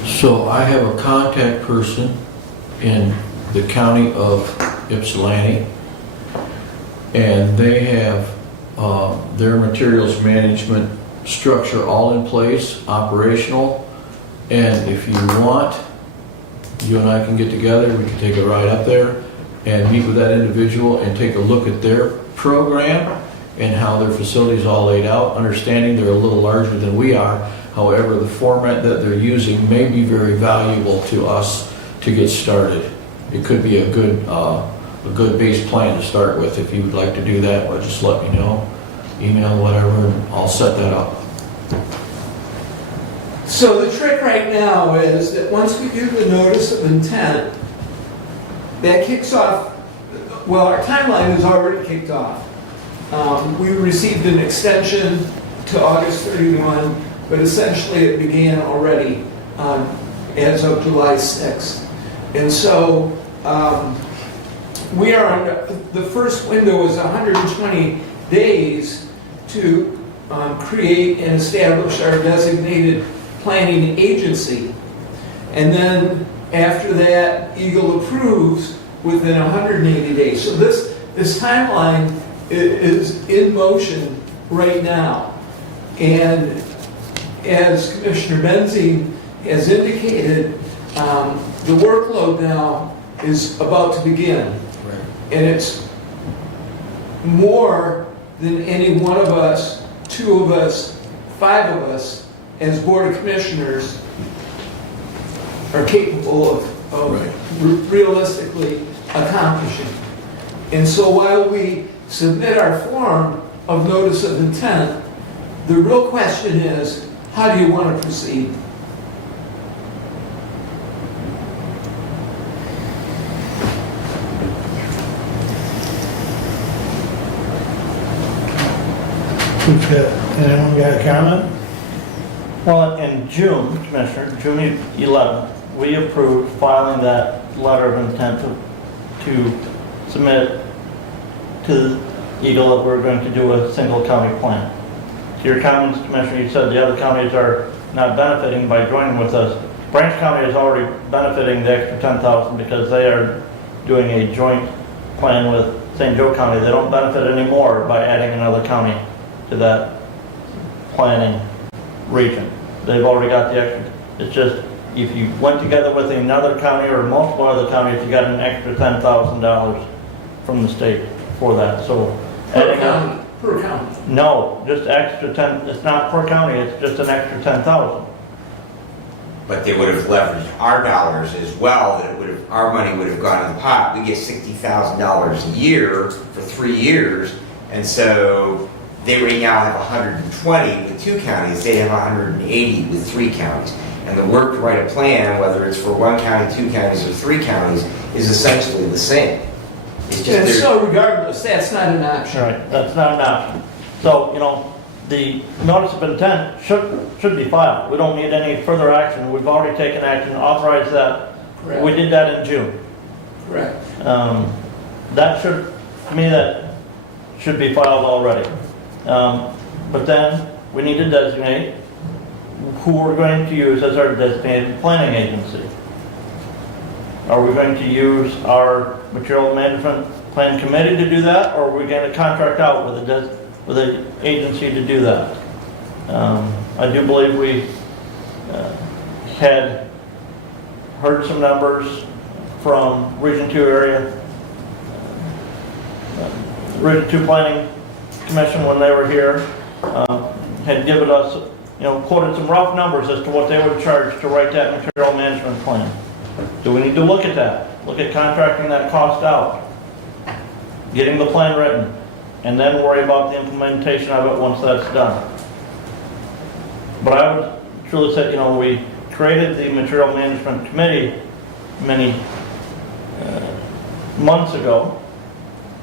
So I have a contact person in the county of Ypsilanti, and they have their materials management structure all in place, operational. And if you want, you and I can get together, we can take a ride up there and meet with that individual and take a look at their program and how their facility is all laid out, understanding they're a little larger than we are. However, the format that they're using may be very valuable to us to get started. It could be a good base plan to start with. If you would like to do that, well, just let me know, email, whatever, and I'll set that up. So the trick right now is that once we do the notice of intent, that kicks off, well, our timeline is already kicked off. We received an extension to August 31, but essentially it began already as of July 6th. And so we are on, the first window is 120 days to create and establish our designated planning agency. And then after that, Eagle approves within 180 days. So this timeline is in motion right now. And as Commissioner Benzing has indicated, the workload now is about to begin. Right. And it's more than any one of us, two of us, five of us, as Board of Commissioners are capable of realistically accomplishing. And so while we submit our form of notice of intent, the real question is, how do you want to proceed? Anyone got a comment? Well, in June, Commissioner, June 11th, we approved filing that letter of intent to submit to Eagle that we're going to do a single county plan. To your comments, Commissioner, you said the other counties are not benefiting by joining with us. Branch County is already benefiting the extra $10,000 because they are doing a joint plan with St. Joe County. They don't benefit anymore by adding another county to that planning region. They've already got the extra. It's just if you went together with another county or multiple other counties, you got an extra $10,000 from the state for that. So adding up, Per county. no, just extra 10. It's not per county. It's just an extra 10,000. But they would have leveraged our dollars as well, that it would have, our money would have gone in the pot. We get $60,000 a year for 3 years, and so they right now have 120 with 2 counties, they have 180 with 3 counties. And the work to write a plan, whether it's for 1 county, 2 counties, or 3 counties, is essentially the same. It's just And they're- so regardless, that's not an option. Right, that's not an option. So, you know, the notice of intent should be filed. We don't need any further action. We've already taken action, authorized that. Correct. We did that in June. Correct. That should, to me, that should be filed already. But then we need to designate who we're going to use as our designated planning agency. Are we going to use our material management plan committee to do that, or are we going to contract out with an agency to do that? I do believe we had heard some numbers from Region 2 area. Region 2 planning Commission, when they were here, had given us, quoted some rough numbers as to what they would charge to write that material management plan. Do we need to look at that? Look at contracting that cost out, getting the plan written, and then worry about the implementation of it once that's done. But I would truly say, we created the material management committee many months ago.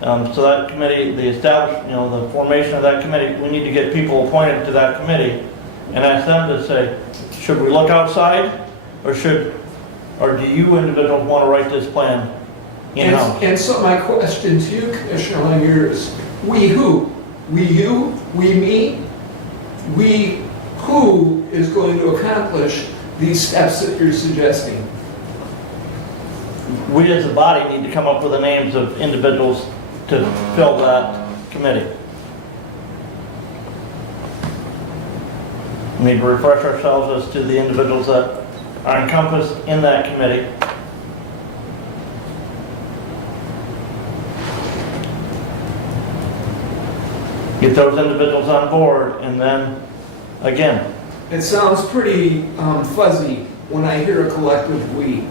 So that committee, the formation of that committee, we need to get people appointed to that committee and ask them to say, should we look outside, or do you individuals want to write this plan in-house? And so my question to you, Commissioner Langer, is we who? We you? We me? We who is going to accomplish these steps that you're suggesting? We as a body need to come up with the names of individuals to fill that committee. We need to refresh ourselves as to the individuals that are encompassed in that committee. Get those individuals on board, and then, again, It sounds pretty fuzzy when I hear a collective we.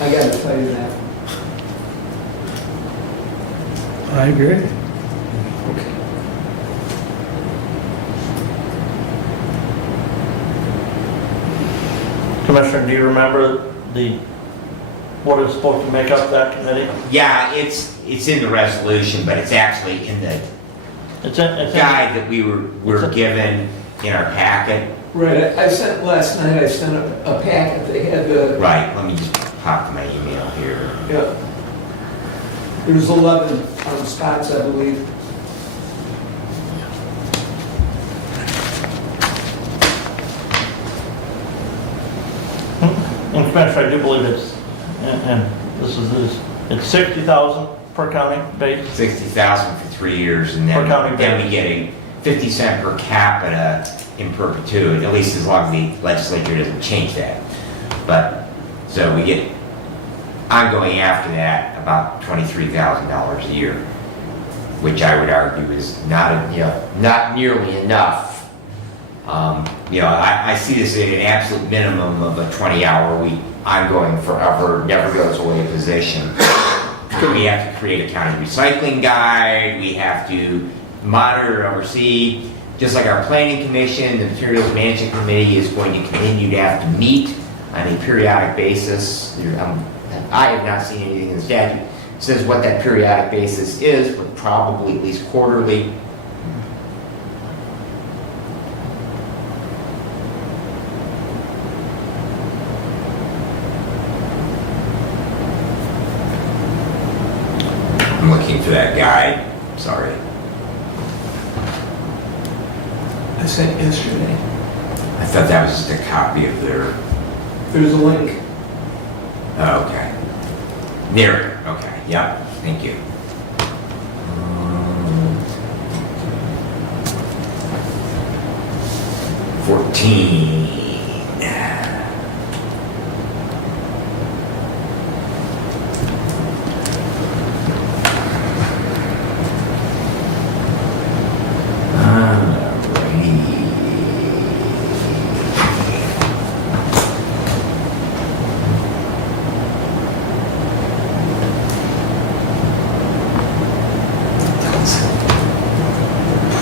I gotta tell you that. I agree. Okay. Commissioner, do you remember what is supposed to make up that committee? Yeah, it's in the resolution, but it's actually in the It's in guide that we were given in our packet. Right, I sent last night, I sent a packet, they had the, Right, let me just pop to my email here. yeah. There's 11 spots, I believe. And Commissioner, I do believe it's 60,000 per county base. 60,000 for 3 years, and Per county then we get a 50 cent per capita in perpetuity, at least as long as the legislature doesn't change that. But, so we get, ongoing after that, about $23,000 a year, which I would argue is not nearly enough. I see this at an absolute minimum of a 20-hour week, ongoing forever, never goes away position. We have to create a county recycling guide, we have to monitor and oversee, just like our planning commission, the materials management committee is going to continue to have to meet on a periodic basis. I have not seen anything in the statute that says what that periodic basis is, but probably at least quarterly. I'm looking for that guide, sorry. I sent yesterday. I thought that was just a copy of their, There's a link. oh, okay. There, okay, yep, thank you. 14.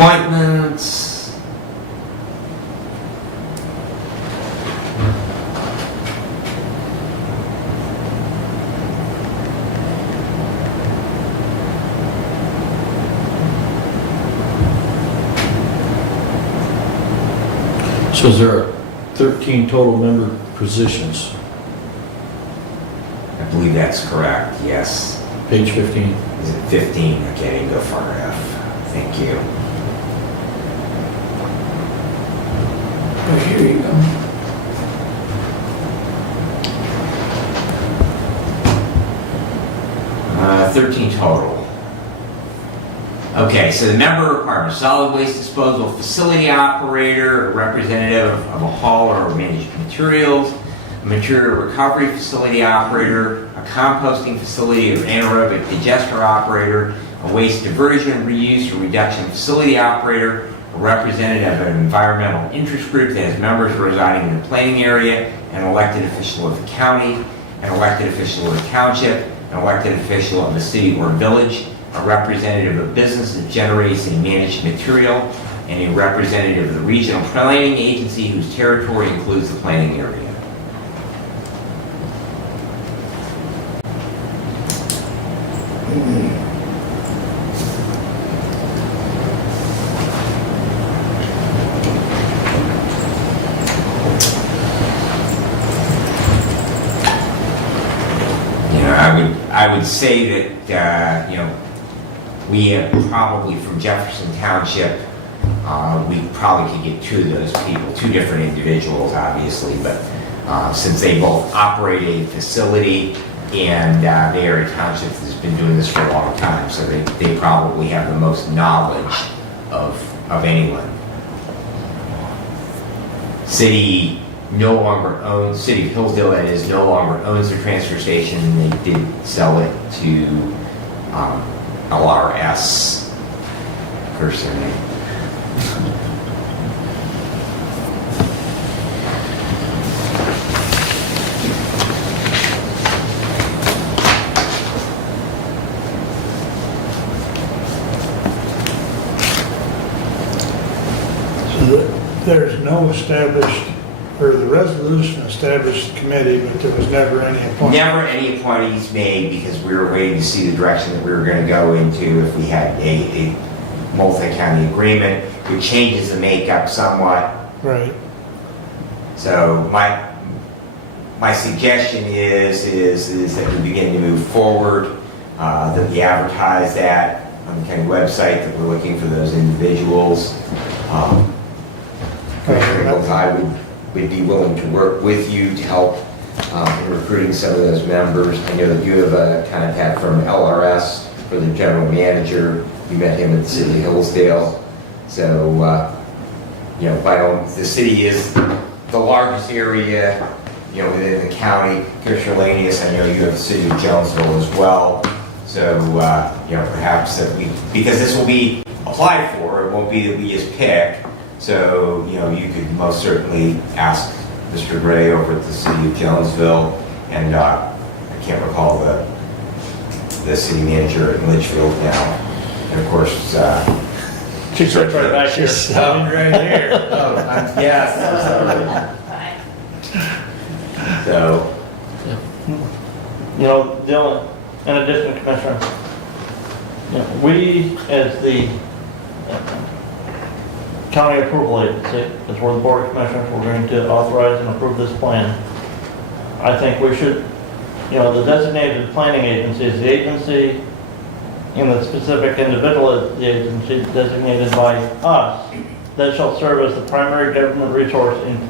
Appointments. So is there 13 total member positions, I believe that's correct, yes. page 15? Is it 15? Okay, I didn't go far enough. Thank you. Oh, here you go. Uh, 13 total. Okay, so the member requirements: solid waste disposal facility operator, a representative of a hauler or managed materials, a material recovery facility operator, a composting facility or anaerobic digester operator, a waste diversion, reuse, or reduction facility operator, a representative of an environmental interest group that has members residing in the planning area, an elected official of the county, an elected official of the township, an elected official of the city or village, a representative of business that generates and manages material, and a representative of the regional planning agency whose territory includes the planning area. I would say that, we have probably from Jefferson Township, we probably could get two of those people, two different individuals, obviously, but since they both operate a facility and the area township has been doing this for a long time, so they probably have the most knowledge of anyone. City of Hillsdale, that is, no longer owns the transfer station. They did sell it to LRS person. So there's no established, or the resolution established the committee, but there was never any appointment. Never any appointees made because we were waiting to see the direction that we were going to go into if we had a multi-county agreement, which changes the makeup somewhat. Right. So my suggestion is that we begin to move forward, that we advertise that on the county website, that we're looking for those individuals. Commissioner Nichols, I would be willing to work with you to help in recruiting some of those members. I know that you have a contact from LRS for the general manager. You met him at the city of Hillsdale. So, the city is the largest area, within the county. Commissioner Lanius, I know you have the city of Jonesville as well. So, perhaps that because this will be applied for, it won't be that we just pick. So, you could most certainly ask Mr. Gray over at the city of Jonesville, and I can't recall the city manager in Litchfield now. And of course, She's right back here. Sitting right here. yes, so, In addition, Commissioner, we as the county approval agency, as we're the Board of Commissioners, we're going to authorize and approve this plan. I think we should, the designated planning agency is the agency, and the specific individual is the agency designated by us that shall serve as the primary government resource in the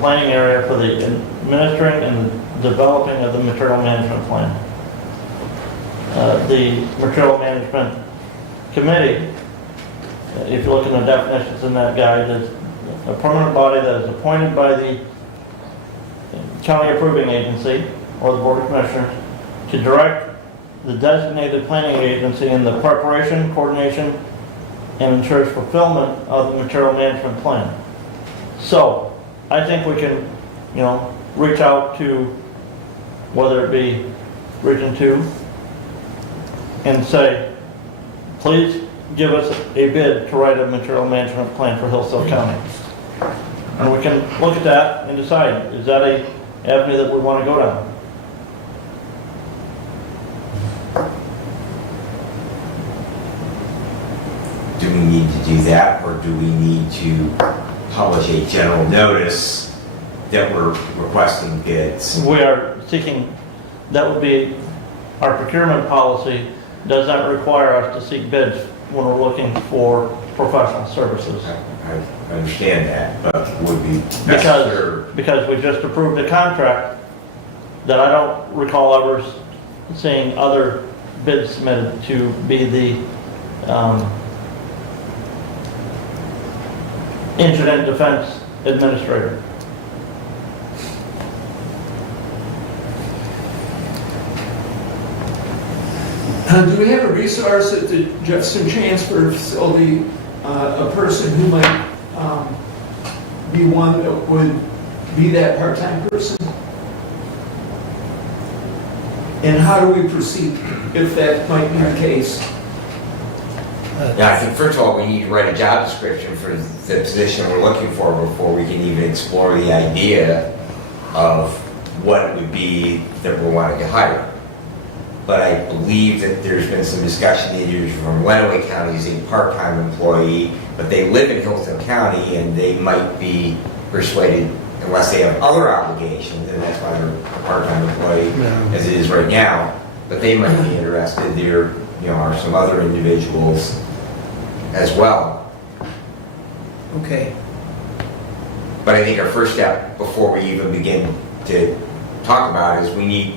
planning area for the administering and the developing of the material management plan. The material management committee, if you look in the definitions in that guide, is a permanent body that is appointed by the county approving agency or the Board of Commissioners to direct the designated planning agency in the preparation, coordination, and ensures fulfillment of the material management plan. So, I think we can, reach out to, whether it be Region 2, and say, please give us a bid to write a material management plan for Hillsdale County. And we can look at that and decide, is that a avenue that we want to go down? do we need to do that, or do we need to publish a general notice that we're requesting bids? We are seeking, that would be, our procurement policy does not require us to seek bids when we're looking for professional services. I understand that, but would be best Because we just approved a contract that I don't recall ever seeing other bids submitted to be the incident defense administrator. Do we have a resource at the Jefferson Transfer Facility, a person who might be one that would be that part-time person? And how do we proceed if that might be the case? Yeah, I think first of all, we need to write a job description for the position we're looking for before we can even explore the idea of what it would be that we're wanting to hire. But I believe that there's been some discussion, the individual from Lenawee County is a part-time employee, but they live in Hillsdale County and they might be persuaded, unless they have other obligations, and that's why they're a part-time employee Yeah. as it is right now, but they might be interested. There, are some other individuals as well. Okay. But I think our first step before we even begin to talk about it is we need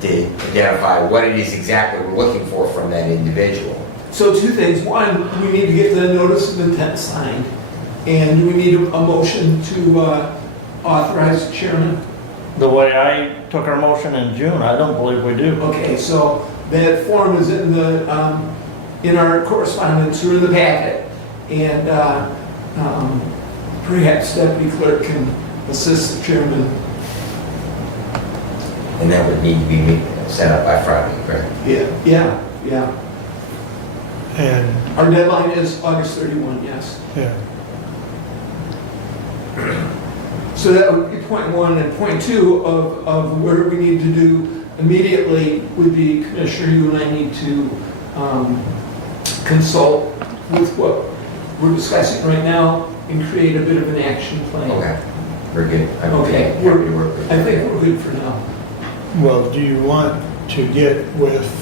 to identify what it is exactly we're looking for from that individual. So two things. One, we need to get the notice of intent signed. And we need a motion to authorize the chairman. The way I took our motion in June, I don't believe we do. Okay, so that form is in the, in our correspondence or in the packet. And perhaps Deputy Clerk can assist the chairman. And that would need to be set up by Friday, correct? Yeah. And, Our deadline is August 31, yes. yeah, So that would be point one, and point two of what we need to do immediately would be, Commissioner, you and I need to consult with what we're discussing right now and create a bit of an action plan. Okay, we're good. Okay, Happy to work with I you. think we're good for now. well, do you want to get with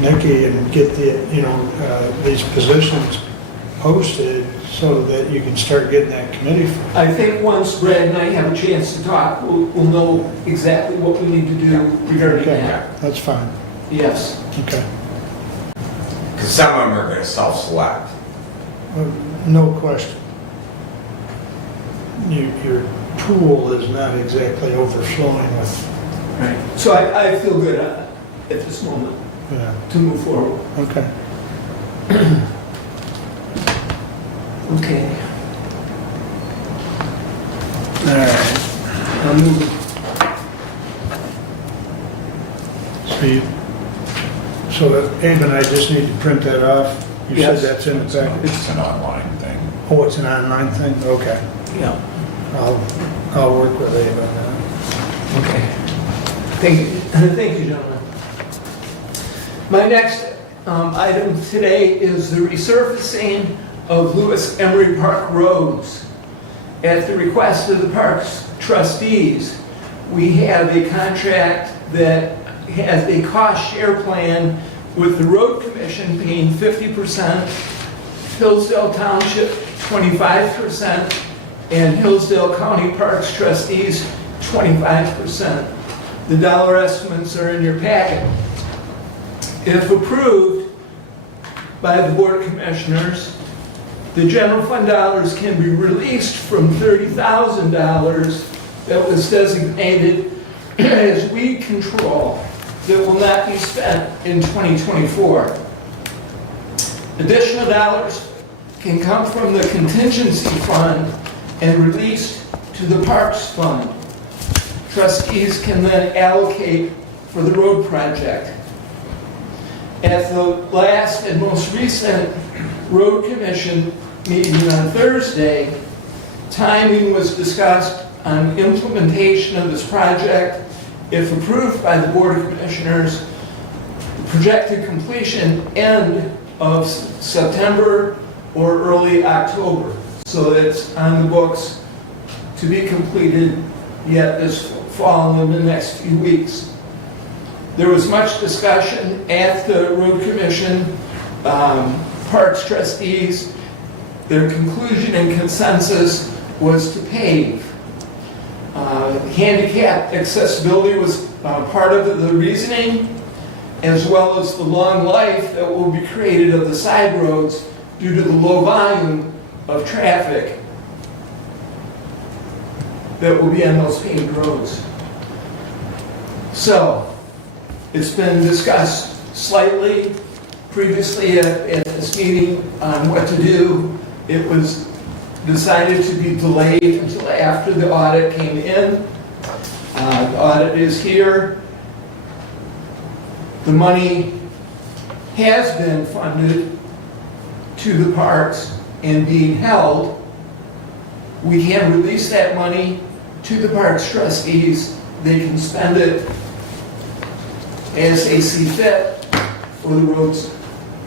Nikki and get these positions posted so that you can start getting that committee? I think once Brad and I have a chance to talk, we'll know exactly what we need to do regarding Okay, that. that's fine, Yes. okay. Because some of them are going to self-select. No question. Your pool is not exactly overflowing with, Right. So I feel good at this moment yeah, to move forward. okay. Okay. All right. I'll move. So that Abe and I just need to print that off? You said Yes. that's in the package? It's an online thing. Oh, it's an online thing? Okay. Yeah. I'll work with Abe on that. Okay. Thank you. Thank you, gentlemen. My next item today is the resurfacing of Lewis Emery Park roads. At the request of the park's trustees, we have a contract that has a cost share plan with the road commission paying 50%, Hillsdale Township 25%, and Hillsdale County Parks trustees 25%. The dollar estimates are in your packet. If approved by the Board of Commissioners, the general fund dollars can be released from $30,000 that was designated as weed control that will not be spent in 2024. Additional dollars can come from the contingency fund and released to the Parks Fund. Trustees can then allocate for the road project. At the last and most recent Road Commission meeting on Thursday, timing was discussed on implementation of this project. If approved by the Board of Commissioners, the projected completion end of September or early October. So it's on the books to be completed yet this fall in the next few weeks. There was much discussion at the Road Commission, Parks trustees. Their conclusion and consensus was to pave. Handicap accessibility was part of the reasoning, as well as the long life that will be created of the side roads due to the low volume of traffic that will be on those paved roads. So, it's been discussed slightly previously at this meeting on what to do. It was decided to be delayed until after the audit came in. The audit is here. The money has been funded to the parks and being held. We can release that money to the parks trustees. They can spend it as they see fit for the roads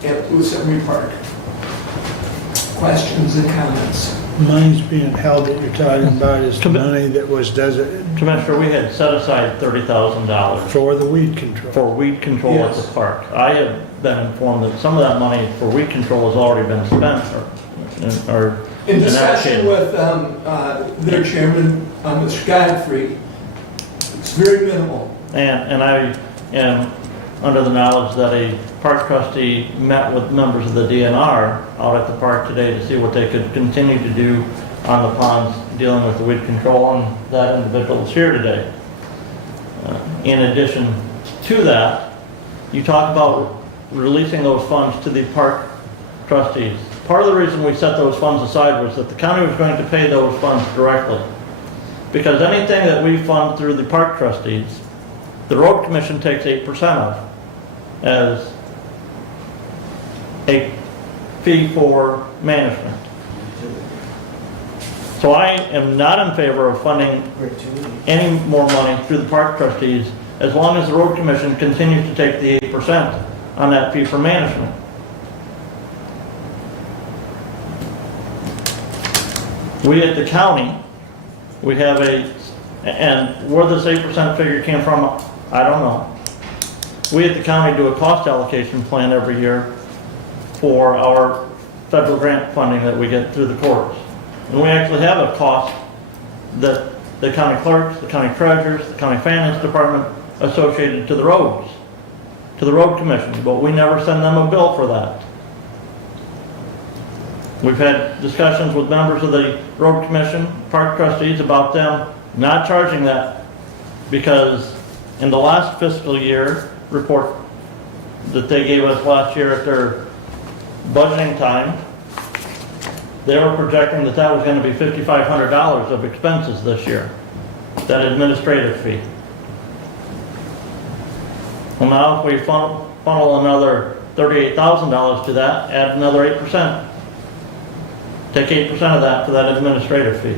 at Lewis Emery Park. Questions and comments? Money's being held that you're talking about is the money that was designated Commissioner, we had set aside $30,000 for the weed control. for weed control at Yes. the park. I have been informed that some of that money for weed control has already been spent or In discussion allocated. with their chairman, Mr. Godfrey, it's very minimal. And I am under the knowledge that a park trustee met with members of the DNR out at the park today to see what they could continue to do on the ponds dealing with the weed control, and that individual is here today. In addition to that, you talk about releasing those funds to the park trustees. Part of the reason we set those funds aside was that the county was going to pay those funds directly. Because anything that we fund through the park trustees, the road commission takes 8% of as a fee for management. So I am not in favor of funding any more money through the park trustees as long as the road commission continues to take the 8% on that fee for management. We at the county, we have and where this 8% figure came from, I don't know. We at the county do a cost allocation plan every year for our federal grant funding that we get through the courts. And we actually have a cost that the county clerks, the county treasurers, the county finance department associated to the roads, to the road commission, but we never send them a bill for that. We've had discussions with members of the road commission, park trustees, about them not charging that because in the last fiscal year report that they gave us last year at their budgeting time, they were projecting that that was going to be $5,500 of expenses this year, that administrative fee. Well, now if we funnel another $38,000 to that, add another 8%. Take 8% of that for that administrative fee.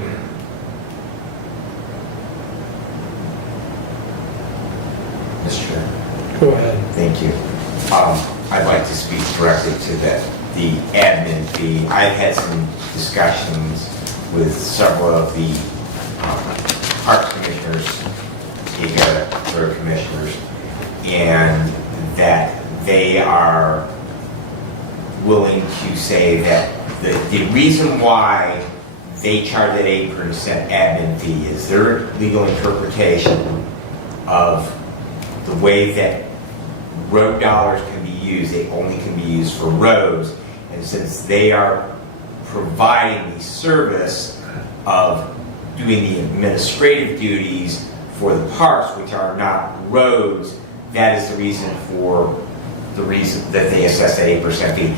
Mr. Chair. Go ahead. Thank you. I'd like to speak directly to the admin fee. I've had some discussions with several of the park commissioners, the road commissioners, and that they are willing to say that the reason why they charge that 8% admin fee is their legal interpretation of the way that road dollars can be used. They only can be used for roads, and since they are providing the service of doing the administrative duties for the parks, which are not roads, that is the reason that they assess that 8% fee.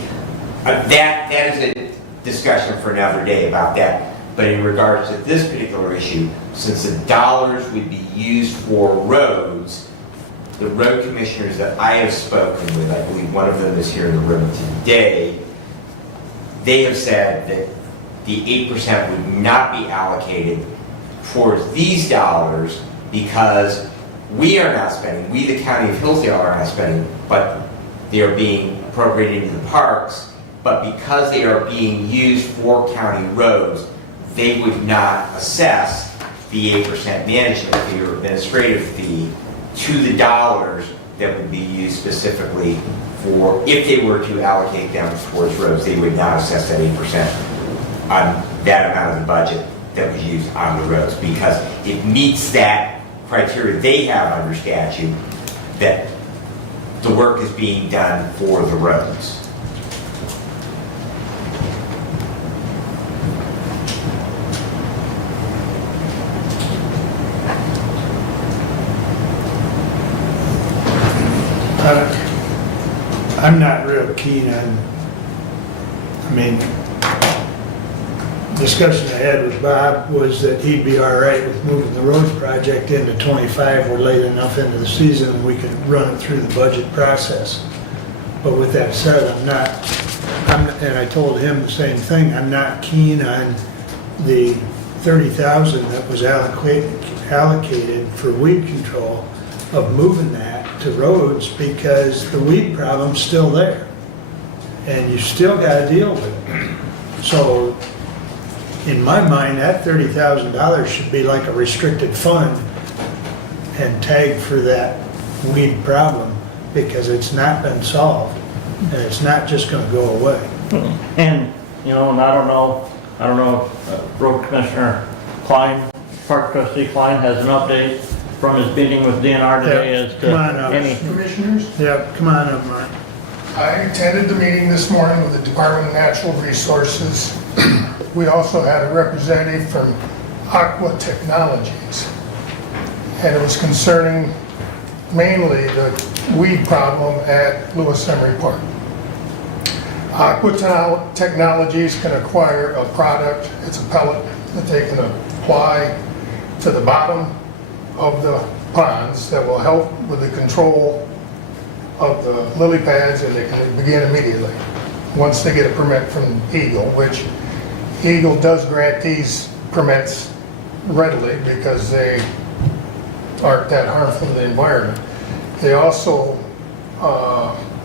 That is a discussion for another day about that. But in regards to this particular issue, since the dollars would be used for roads, the road commissioners that I have spoken with, I believe one of them is here in the room today, they have said that the 8% would not be allocated towards these dollars because we are not spending, we the county of Hillsdale are not spending, but they are being appropriated into the parks, but because they are being used for county roads, they would not assess the 8% management fee or administrative fee to the dollars that would be used specifically for, if they were to allocate them towards roads, they would not assess that 8% on that amount of the budget that was used on the roads because it meets that criteria they have under statute that the work is being done for the roads. I'm not real keen on, I mean, discussion I had with Bob was that he'd be all right with moving the roads project into 25. We're late enough into the season and we can run it through the budget process. But with that said, and I told him the same thing, I'm not keen on the 30,000 that was allocated for weed control, of moving that to roads, because the weed problem's still there. And you still gotta deal with it. So, in my mind, that $30,000 should be like a restricted fund and tagged for that weed problem, because it's not been solved, and it's not just gonna go away. And, you know, and I don't know if Road Commissioner Klein, Park Trustee Klein has an update from his meeting with DNR today as to Come on up. any. Commissioners, Yep, come on up, Mark. I attended the meeting this morning with the Department of Natural Resources. We also had a representative from Aqua Technologies, and it was concerning mainly the weed problem at Lewis Emery Park. Aqua Technologies can acquire a product, it's a pellet that they can apply to the bottom of the ponds that will help with the control of the lily pads, and they can begin immediately once they get a permit from Eagle, which Eagle does grant these permits readily because they aren't that harmful to the environment. They also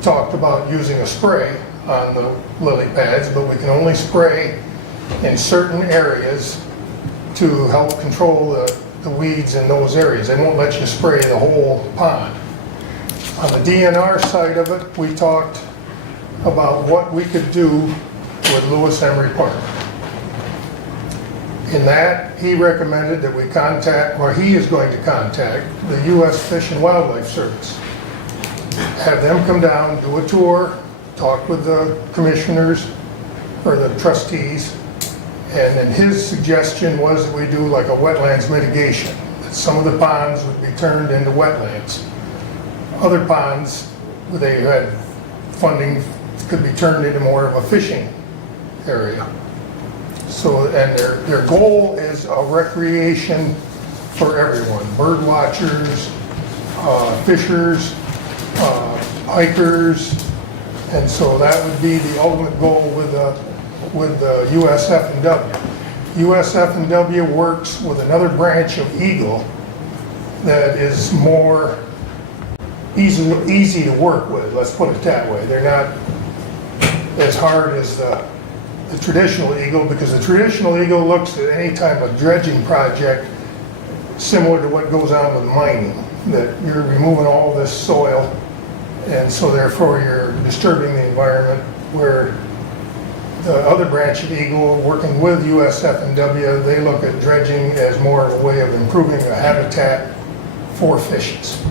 talked about using a spray on the lily pads, but we can only spray in certain areas to help control the weeds in those areas. They won't let you spray the whole pond. On the DNR side of it, we talked about what we could do with Lewis Emery Park. In that, he recommended that we contact, or he is going to contact, the U.S. Fish and Wildlife Service. Have them come down, do a tour, talk with the commissioners or the trustees, and then his suggestion was that we do like a wetlands mitigation, that some of the ponds would be turned into wetlands. Other ponds, where they had funding, could be turned into more of a fishing area. So, and their goal is a recreation for everyone, bird watchers, fishers, hikers, and so that would be the ultimate goal with the USF&W. USF&W works with another branch of Eagle that is more easy to work with, let's put it that way. They're not as hard as the traditional Eagle, because the traditional Eagle looks at any type of dredging project similar to what goes on with mining, that you're removing all this soil, and so therefore you're disturbing the environment, where the other branch of Eagle, working with USF&W, they look at dredging as more of a way of improving the habitat for fishes.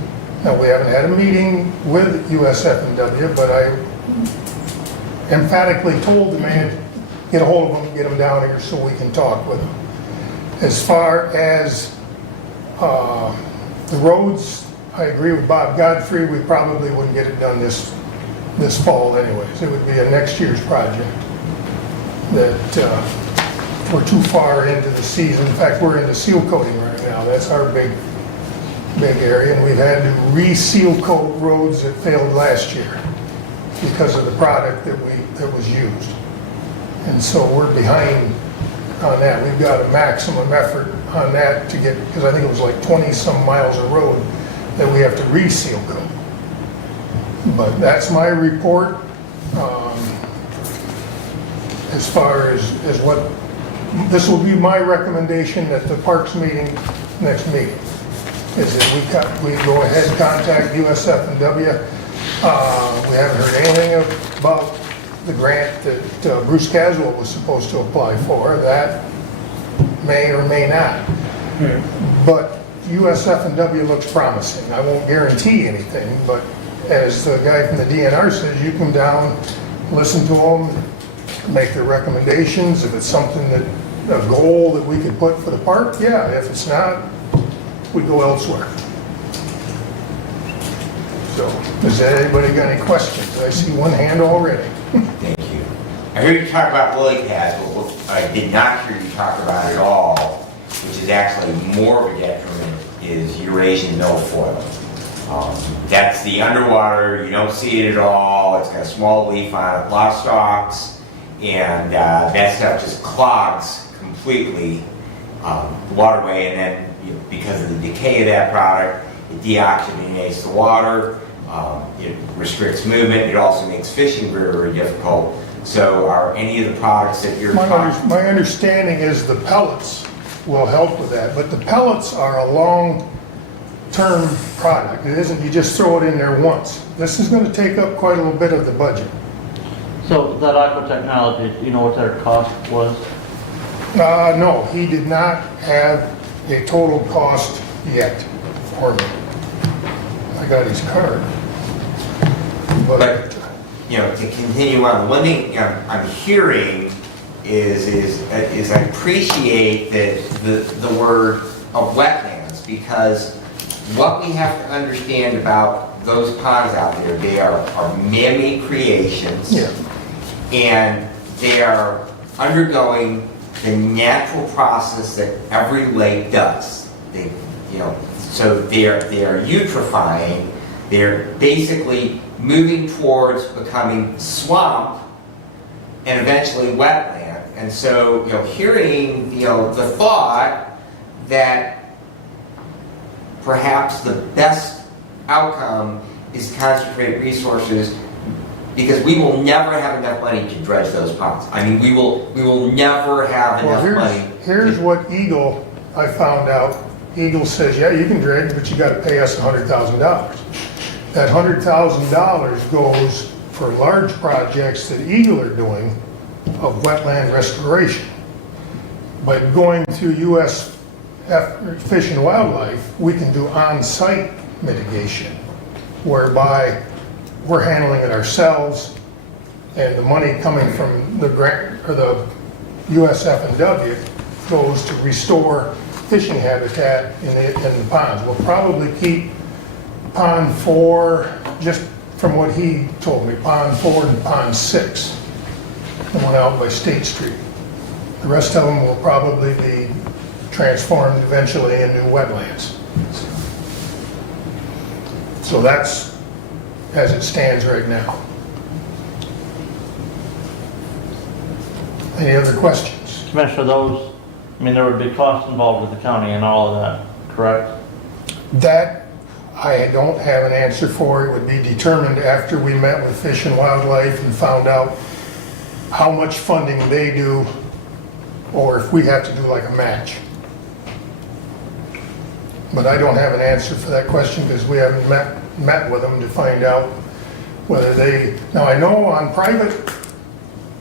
Now, we haven't had a meeting with USF&W, but I emphatically told the man, get a hold of them, get them down here so we can talk with them. As far as the roads, I agree with Bob Godfrey, we probably wouldn't get it done this fall anyways. It would be a next year's project. That we're too far into the season. In fact, we're into seal coating right now. That's our big area, and we've had to re-seal coat roads that failed last year because of the product that was used. And so we're behind on that. We've got a maximum effort on that to get, because I think it was like 20 some miles of road that we have to re-seal coat. But that's my report. As far as what, this will be my recommendation at the Parks meeting, next meeting, is that we go ahead and contact USF&W. We haven't heard anything about the grant that Bruce Caswell was supposed to apply for. That may or may not. But USF&W looks promising. I won't guarantee anything, but as the guy from the DNR says, you come down, listen to them, make their recommendations. If it's something that, a goal that we could put for the park, yeah. If it's not, we go elsewhere. So, does anybody got any questions? I see one hand already. Thank you. I heard you talk about lily pads, but what I did not hear you talk about at all, which is actually more of a detriment, is Eurasian milfoil. That's the underwater, you don't see it at all, it's got a small leaf on it, a lot of stalks, and that stuff just clogs completely the waterway, and then because of the decay of that product, it deoxygenates the water, it restricts movement, it also makes fishing very, very difficult. So are any of the products that you're talking... My understanding is the pellets will help with that, but the pellets are a long-term product. It isn't you just throw it in there once. This is going to take up quite a little bit of the budget. So that Aqua Technology, do you know what their cost was? No, he did not have a total cost yet for me. I got his card. But, you know, to continue on, one thing I'm hearing is I appreciate the word of wetlands, because what we have to understand about those ponds out there, they are man-made creations. Yeah. And they are undergoing the natural process that every lake does. They, you know, so they are eutrophying. They're basically moving towards becoming swamp and eventually wetland. And so, you know, hearing, you know, the thought that perhaps the best outcome is concentrate resources, because we will never have enough money to dredge those ponds. I mean, we will never have enough money. Here's what Eagle, I found out. Eagle says, yeah, you can dredge, but you got to pay us $100,000. That $100,000 goes for large projects that Eagle are doing of wetland restoration. But going through U.S. Fish and Wildlife, we can do on-site mitigation, whereby we're handling it ourselves, and the money coming from the grant or the USF&W goes to restore fishing habitat in the ponds. We'll probably keep Pond 4, just from what he told me, Pond 4 and Pond 6, the one out by State Street. The rest of them will probably be transformed eventually into wetlands. So that's as it stands right now. Any other questions? Commissioner, those, I mean, there would be costs involved with the county and all of that, correct? That I don't have an answer for. It would be determined after we met with Fish and Wildlife and found out how much funding they do, or if we have to do like a match. But I don't have an answer for that question because we haven't met with them to find out whether they... Now I know on private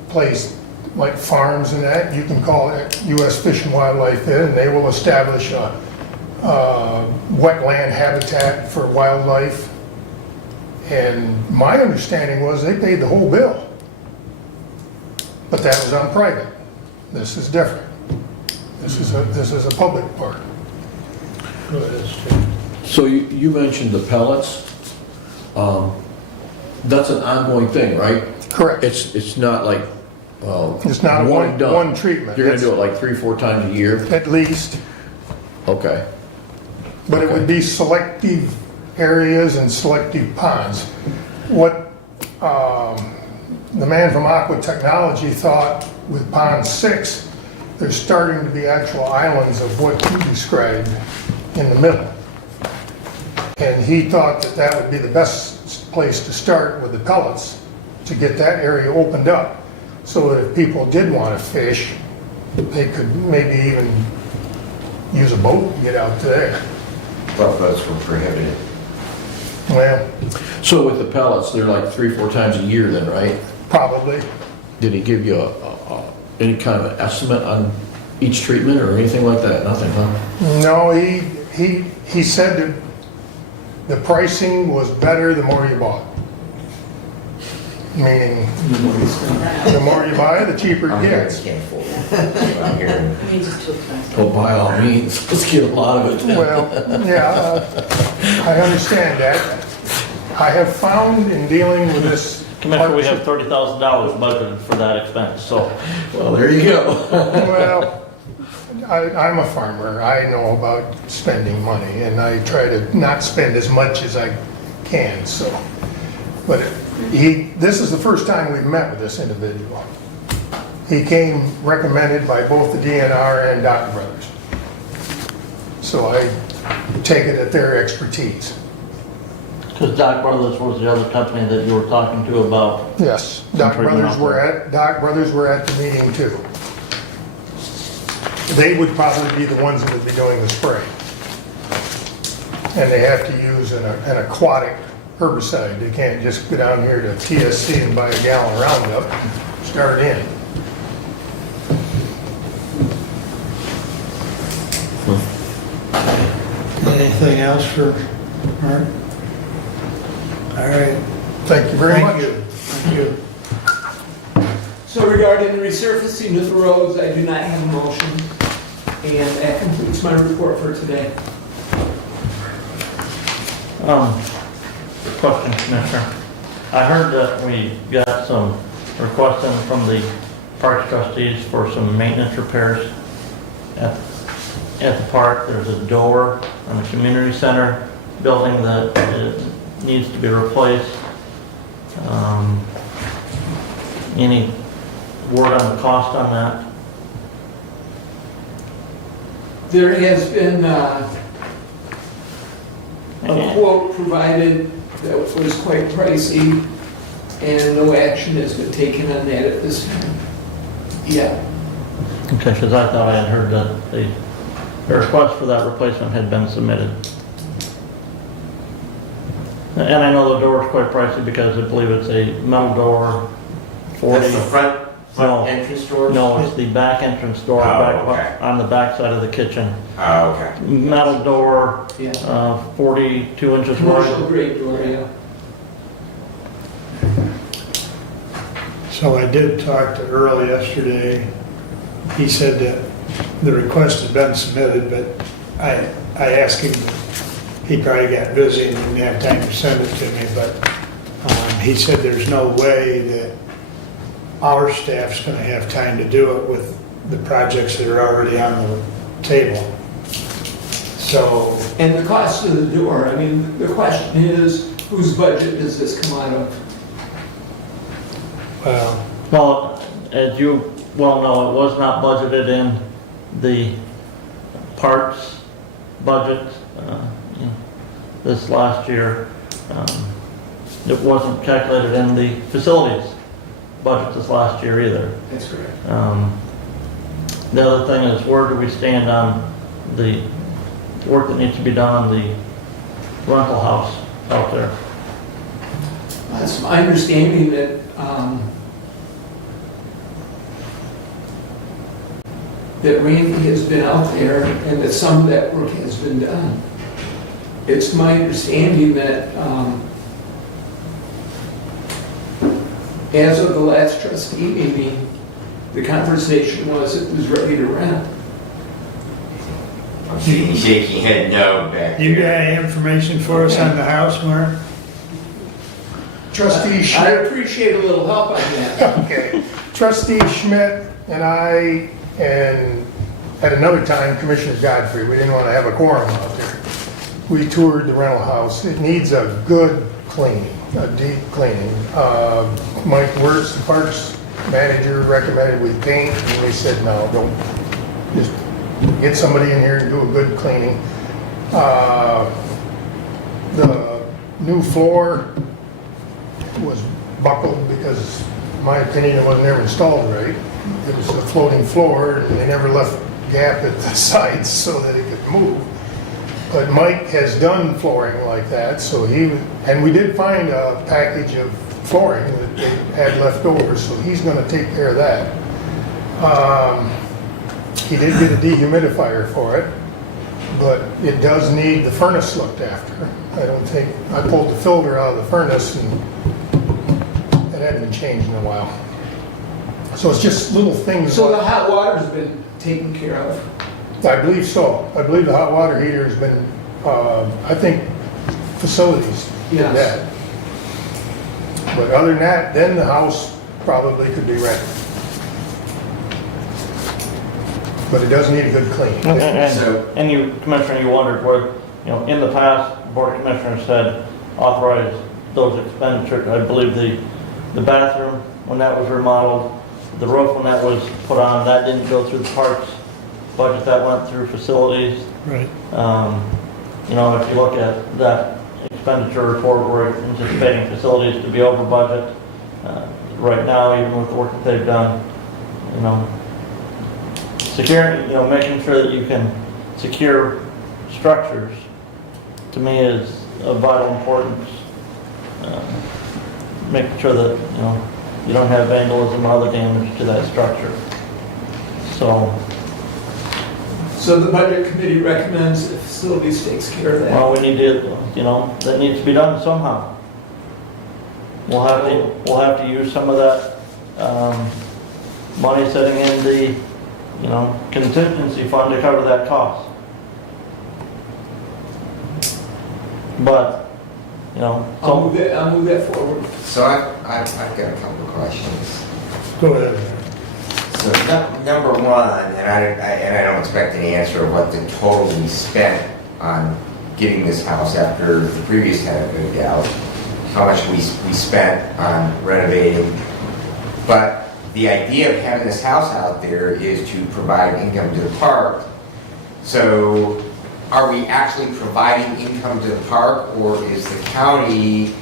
place, like farms and that, you can call it U.S. Fish and Wildlife in, and they will establish a wetland habitat for wildlife. And my understanding was they paid the whole bill. But that was on private. This is different. This is a public park. So you mentioned the pellets. That's an ongoing thing, right? Correct. It's not like It's not one and done. one treatment. You're gonna do it like 3-4 times a year? At least, Okay. but it would be selective areas and selective ponds. What the man from Aqua Technology thought with Pond 6, there's starting to be actual islands of what you described in the middle. And he thought that that would be the best place to start with the pellets, to get that area opened up, so that if people did want to fish, they could maybe even use a boat to get out to there. But boats were prohibited. Well, So with the pellets, they're like 3-4 times a year then, right? probably. Did he give you any kind of an estimate on each treatment or anything like that? Nothing, huh? No, he said that the pricing was better the more you bought. Meaning, the more you buy, the cheaper it gets. Can't afford it. I'm hearing. Means it's too expensive. Well, by all means, let's get a lot of it then. Well, yeah, I understand that. I have found in dealing with this. Commissioner, we have $30,000 budgeted for that expense, so. Well, there you go. Well, I'm a farmer. I know about spending money, and I try to not spend as much as I can, so. But this is the first time we've met with this individual. He came recommended by both the DNR and Dock Brothers. So I take it at their expertise. Because Dock Brothers was the other company that you were talking to about. Yes, Dock Brothers were at the meeting too. They would probably be the ones that would be doing the spray. And they have to use an aquatic herbicide. They can't just go down here to TSC and buy a gallon of Roundup and start in. Anything else for Mark? All right. Thank you very much. Thank you. So regarding the resurfacing of the roads, I do not have a motion, and that completes my report for today. Question, Commissioner. I heard that we got some requests in from the Parks trustees for some maintenance repairs at the park. There's a door on the community center building that needs to be replaced. Any word on the cost on that? There has been a quote provided that was quite pricey, and no action has been taken on that at this time. Yeah. Okay, because I thought I had heard that the request for that replacement had been submitted. And I know the door is quite pricey because I believe it's a metal door, 40. That's the front No. entrance door? No, it's the back entrance door Oh, okay. on the back side of the kitchen. Oh, okay. Metal door, Yeah. 42 inches Commercial wide. grade door, yeah. So I did talk to Earl yesterday. He said that the request has been submitted, but I asked him, he probably got busy and didn't have time to send it to me, but he said there's no way that our staff's going to have time to do it with the projects that are already on the table. So, And the cost of the door, I mean, the question is, whose budget does this come out of? Well, as you well know, it was not budgeted in the parks budget this last year. It wasn't calculated in the facilities budget this last year either. That's correct. The other thing is, where do we stand on the work that needs to be done on the rental house out there? It's my understanding that that Randy has been out there and that some of that work has been done. It's my understanding that as of the last trustee meeting, the conversation was it was ready to rent. I'm seeing you shaking your head no back you there. got any information for us on the house, Mark? Trustee I Schmidt. appreciate a little help on that. Okay. Trustee Schmidt and I, and at another time, Commissioner Godfrey, we didn't want to have a quorum out there. We toured the rental house. It needs a good cleaning, a deep cleaning. Mike Wirtz, the parks manager, recommended we paint, and we said, no, don't, just get somebody in here and do a good cleaning. The new floor was buckled because, in my opinion, it wasn't ever installed right. It was a floating floor, and they never left gap at the sides so that it could move. But Mike has done flooring like that, so and we did find a package of flooring that they had left over, so he's gonna take care of that. He did get a dehumidifier for it, but it does need the furnace looked after. I pulled the filter out of the furnace and it hadn't been changed in a while. So it's just little things. So the hot water's been taken care of. I believe so. I believe the hot water heater has been, I think facilities did Yes. that. But other than that, then the house probably could be rented. But it does need a good clean. And you, Commissioner, you wondered where, in the past, the Board of Commissioners had authorized those expenditures. I believe the bathroom, when that was remodeled, the roof, when that was put on, that didn't go through the parks budget, that went through facilities. Right. If you look at that expenditure report, we're anticipating facilities to be over budget. Right now, even with the work that they've done, securing, making sure that you can secure structures, to me, is of vital importance. Making sure that, you don't have vandalism or other damage to that structure. So the budget committee recommends that facilities takes care of that. Well, we need to, that needs to be done somehow. We'll have to use some of that, money sitting in the, contingency fund to cover that cost. But, I'll move that forward. So I've got a couple of questions. Go ahead. So number one, and I don't expect an answer of what the total we spent on getting this house after the previous tenant moved out, how much we spent on renovating. But the idea of having this house out there is to provide income to the park. So are we actually providing income to the park, or is the county,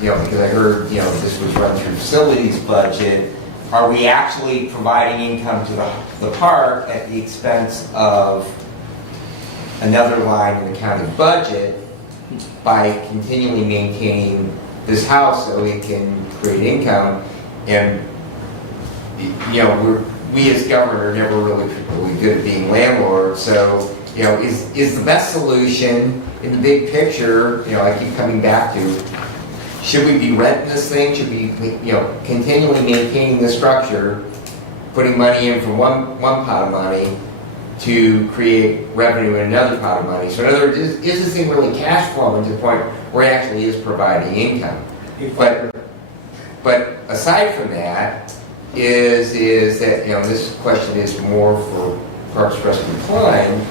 because I heard, this was run through facilities budget, are we actually providing income to the park at the expense of another line in the county budget by continually maintaining this house so it can create income? And, we as government are never really good at being landlords, so, is the best solution in the big picture, I keep coming back to, should we be renting this thing? Should we, continually maintaining the structure, putting money in from one pot of money to create revenue in another pot of money? So in other words, is this thing really cash flowing to the point where it actually is providing income? But aside from that, is that, this question is more for Parks, Rec, and Klein.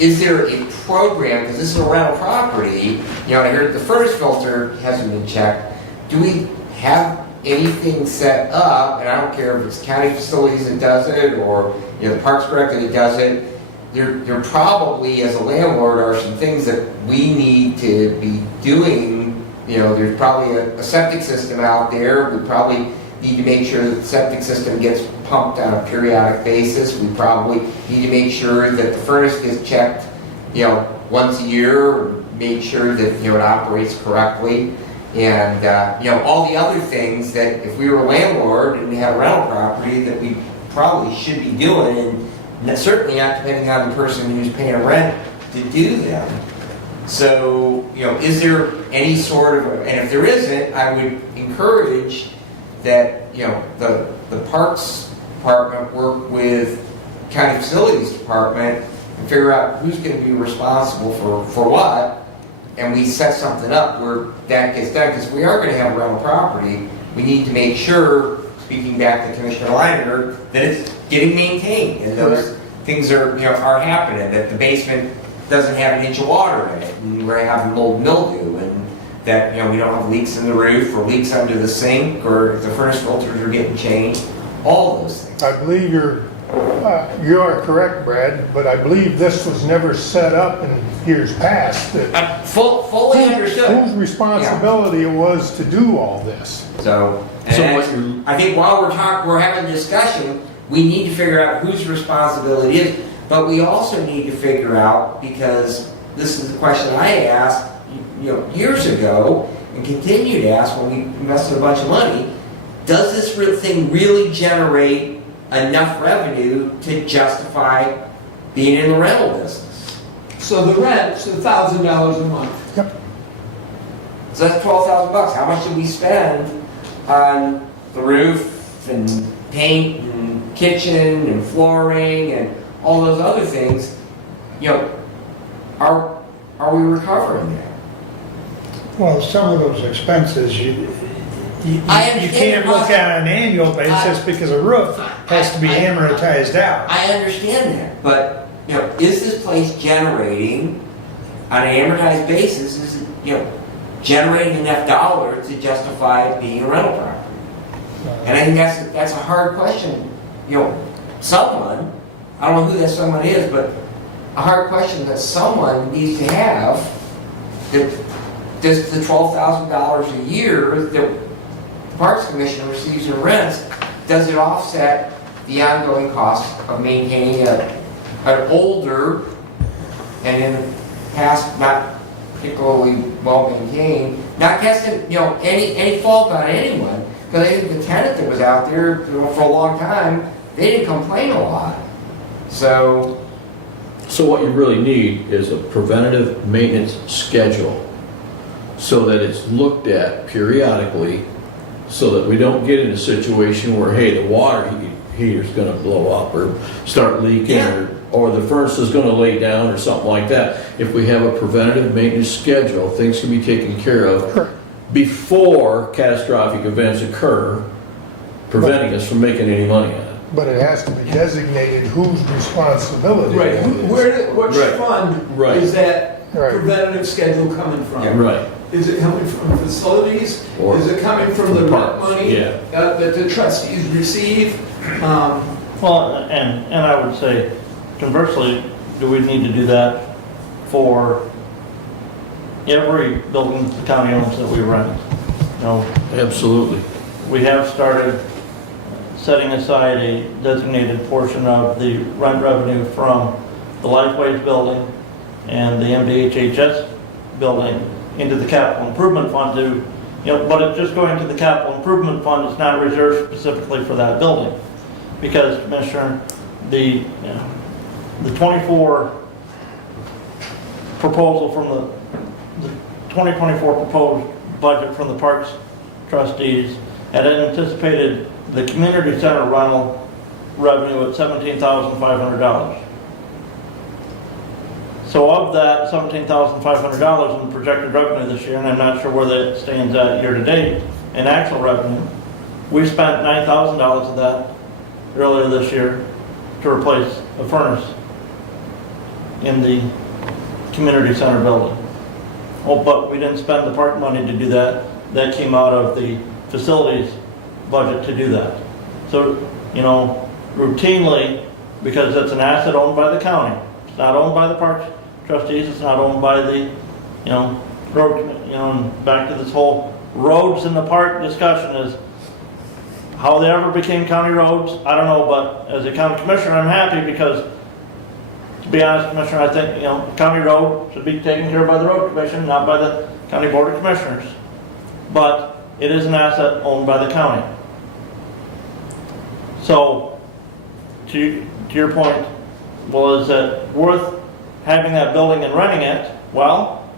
Is there a program, because this is a rental property, I heard the furnace filter hasn't been checked. Do we have anything set up, and I don't care if it's county facilities that does it, or, the Parks Director that does it, there probably, as a landlord, are some things that we need to be doing. There's probably a septic system out there. We probably need to make sure that the septic system gets pumped on a periodic basis. We probably need to make sure that the furnace gets checked, once a year, make sure that, it operates correctly. And, all the other things that if we were a landlord and had a rental property that we probably should be doing, and certainly not depending on the person who's paying rent to do them. So, is there any sort of, and if there isn't, I would encourage that, the Parks Department work with County Facilities Department and figure out who's going to be responsible for what, and we set something up where that gets done, because we are going to have a rental property. We need to make sure, speaking back to Commissioner Leiner, that it's getting maintained, and those things are happening, that the basement doesn't have an inch of water in it, and we're having mold and mildew, and that, we don't have leaks in the roof, or leaks under the sink, or if the furnace filters are getting changed, all those things. I believe you are correct, Brad, but I believe this was never set up in years past. That Fully understood. whose responsibility it was to do all this. I think while we're having a discussion, we need to figure out whose responsibility it is, but we also need to figure out, because this is the question I asked, years ago, and continue to ask when we invested a bunch of money, does this thing really generate enough revenue to justify being in the rental business? So the rent's $1,000 a month. Yep. So that's $12,000. How much did we spend on the roof and paint and kitchen and flooring and all those other things? Are we recovering that? Well, some of those expenses, I you understand can't the look cost. at on an annual basis because a roof has to be amortized out. I understand that, but, you know, is this place generating, on an amortized basis, is it, you know, generating enough dollars to justify it being a rental property? And I think that's a hard question. You know, someone, I don't know who that someone is, but a hard question that someone needs to have, that does the $12,000 a year that the Parks Commission receives in rents, does it offset the ongoing cost of maintaining an older and in the past not particularly well maintained, not casting, you know, any fault on anyone, because I think the tenant that was out there, you know, for a long time, they didn't complain a lot. So, So what you really need is a preventative maintenance schedule so that it's looked at periodically so that we don't get in a situation where, hey, the water heater's gonna blow up or start leaking Yeah. or the furnace is gonna lay down or something like that. If we have a preventative maintenance schedule, things can be taken care of before catastrophic events occur, preventing us from making any money on it. But it has to be designated whose responsibility Right, it is. which Right. fund Right. is that Right. preventative schedule coming from? Right. Is it coming from facilities? Or Is it coming from the rent parks, money yeah. that the trustees receive? Well, and I would say conversely, do we need to do that for every building the county owns that we rent? You know, Absolutely. we have started setting aside a designated portion of the rent revenue from the Lifeways building and the MDHHS building into the capital improvement fund to, you know, but it's just going to the capital improvement fund, it's not reserved specifically for that building. Because, Commissioner, the 24 proposal from the 2024 proposed budget from the Parks trustees had anticipated the community center rental revenue at $17,500. So of that $17,500 in projected revenue this year, and I'm not sure where that stands at year to date in actual revenue, we spent $9,000 of that earlier this year to replace a furnace in the community center building. Oh, but we didn't spend the park money to do that. That came out of the facilities budget to do that. So, you know, routinely, because it's an asset owned by the county, it's not owned by the parks trustees, it's not owned by the, you know, road, you know, and back to this whole roads in the park discussion is how they ever became county roads, I don't know, but as a county commissioner, I'm happy because, to be honest, Commissioner, I think, you know, county road should be taken care of by the road commission, not by the county board of commissioners. But it is an asset owned by the county. So, to your point, well, is it worth having that building and renting it? Well,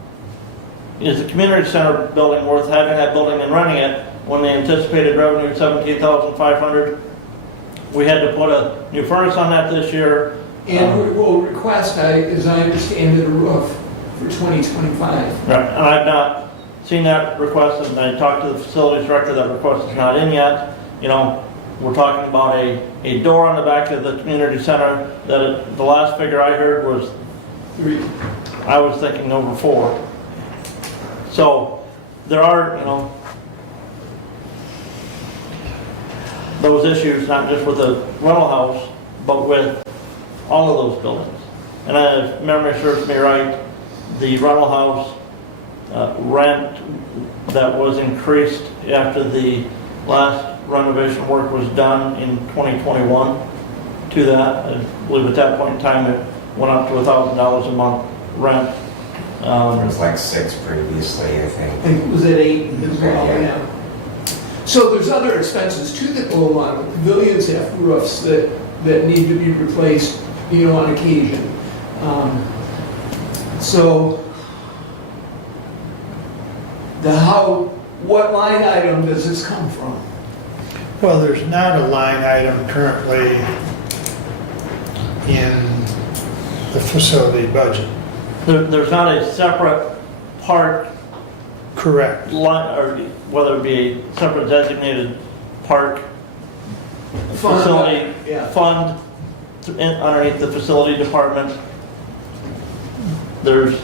is the community center building worth having that building and renting it when the anticipated revenue of $17,500? We had to put a new furnace on that this year. And we will request, as I understand it, a roof for 2025. Right, and I've not seen that request, and I talked to the facilities director, that request is not in yet. You know, we're talking about a door on the back of the community center that the last figure I heard was 3. I was thinking over 4. So there are, you know, those issues, not just with the rental house, but with all of those buildings. And if memory serves me right, the rental house rent that was increased after the last renovation work was done in 2021 to that, I believe at that point in time it went up to $1,000 a month rent. It was like 6 previously, I think. I think it was at 8 as well, Yeah. yeah. So there's other expenses too that go along. The pavilions have roofs that need to be replaced, you know, on occasion. So what line item does this come from? Well, there's not a line item currently in the facility budget. There's not a separate park Correct. or whether it be a separate designated park Fund, facility yeah. fund underneath the facility department. There's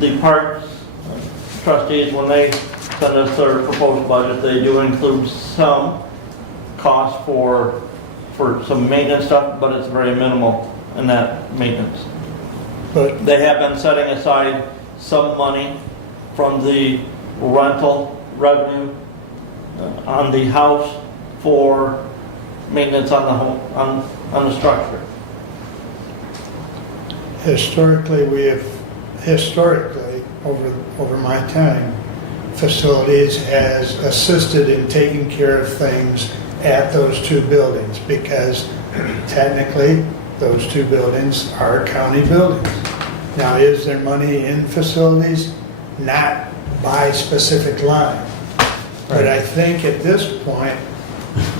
the parks trustees, when they send us their proposed budget, they do include some cost for some maintenance stuff, but it's very minimal in that maintenance. But They have been setting aside some money from the rental revenue on the house for maintenance on the home, on the structure. historically, over my time, facilities has assisted in taking care of things at those two buildings because technically those two buildings are county buildings. Now, is there money in facilities? Not by specific line. But I think at this point,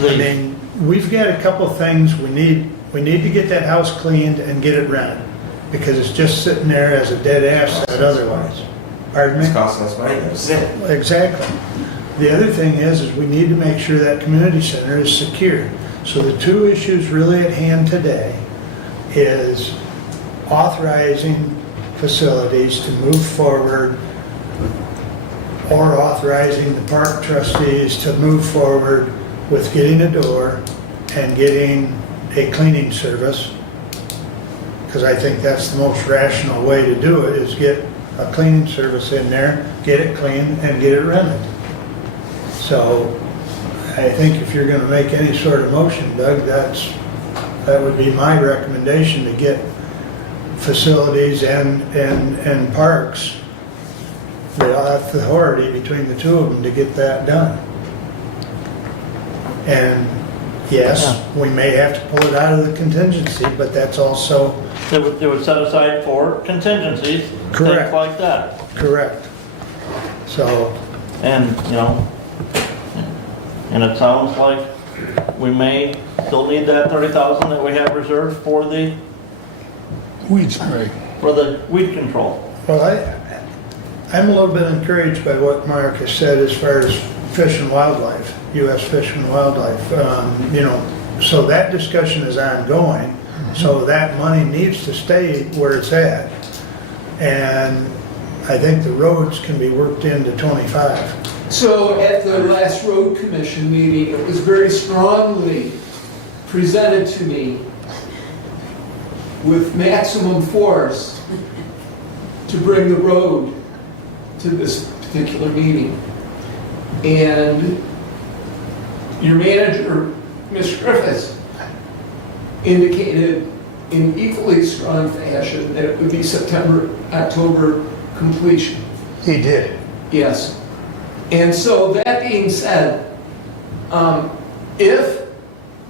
I mean, we've got a couple things we need to get that house cleaned and get it rented because it's just sitting there as a dead asset otherwise. Pardon me? It's costing us money, that's it. Exactly. The other thing is we need to make sure that community center is secure. So the two issues really at hand today is authorizing facilities to move forward or authorizing the park trustees to move forward with getting a door and getting a cleaning service. Because I think that's the most rational way to do it, is get a cleaning service in there, get it cleaned, and get it rented. So I think if you're gonna make any sort of motion, Doug, that would be my recommendation, to get facilities and parks the authority between the two of them to get that done. And yes, we may have to pull it out of the contingency, but that's also They would set aside for contingencies, Correct. things like that. correct. So, And, and it sounds like we may still need that 30,000 that we have reserved for the Weed spray. weed control. well, I'm a little bit encouraged by what Mark has said as far as Fish and Wildlife, U.S. Fish and Wildlife. So that discussion is ongoing. So that money needs to stay where it's at. And I think the roads can be worked into 25. So at the last road commission meeting, it was very strongly presented to me with maximum force to bring the road to this particular meeting. And your manager, Mr. Griffiths, indicated in equally strong fashion that it would be September, October completion. He did. Yes. And so that being said, if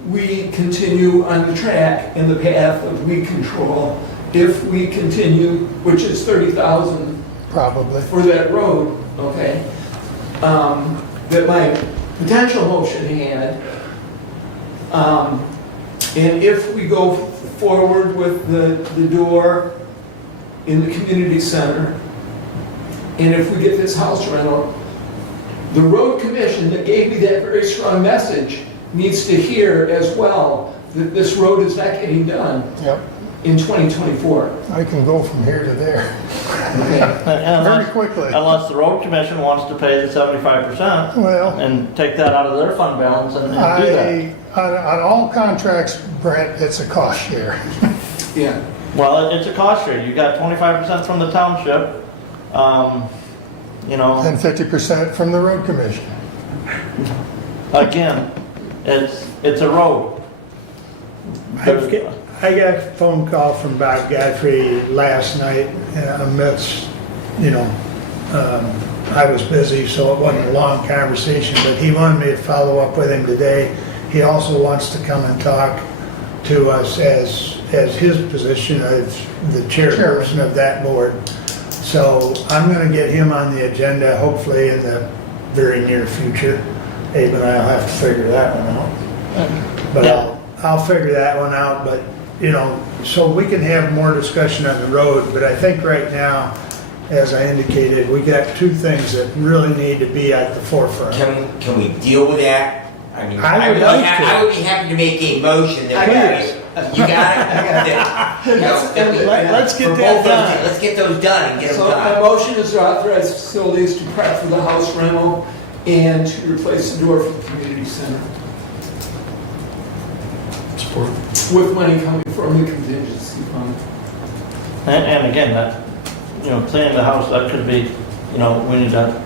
we continue on the track in the path of weed control, if we continue, which is 30,000 Probably. for that road, okay, that my potential motion had, and if we go forward with the door in the community center, and if we get this house rental, the road commission that gave me that very strong message needs to hear as well that this road is not getting done Yep. in 2024. I can go from here to there Okay. very quickly. Unless the road commission wants to pay the 75% Well, and take that out of their fund balance and do that. on all contracts, Brent, it's a cost share. Yeah. Well, it's a cost share. You got 25% from the township, And 50% from the road commission. again, it's a road. I got a phone call from Bob Godfrey last night amidst, I was busy, so it wasn't a long conversation, but he wanted me to follow up with him today. He also wants to come and talk to us as his position as the chairperson of that board. So I'm going to get him on the agenda, hopefully in the very near future. Abe and I'll have to figure that one out. But I'll figure that one out, but, so we can have more discussion on the road, but I think right now, as I indicated, we got two things that really need to be at the forefront. Can we deal with that? I mean, I would like to. I would be happy to make a motion that you got it? Let's get For that both done. those, let's get those done and get them So my done. motion is to authorize facilities to prep for the house rental and to replace the door for the community center Support. with money coming from the contingency fund. And again, that, cleaning the house, that could be, we need to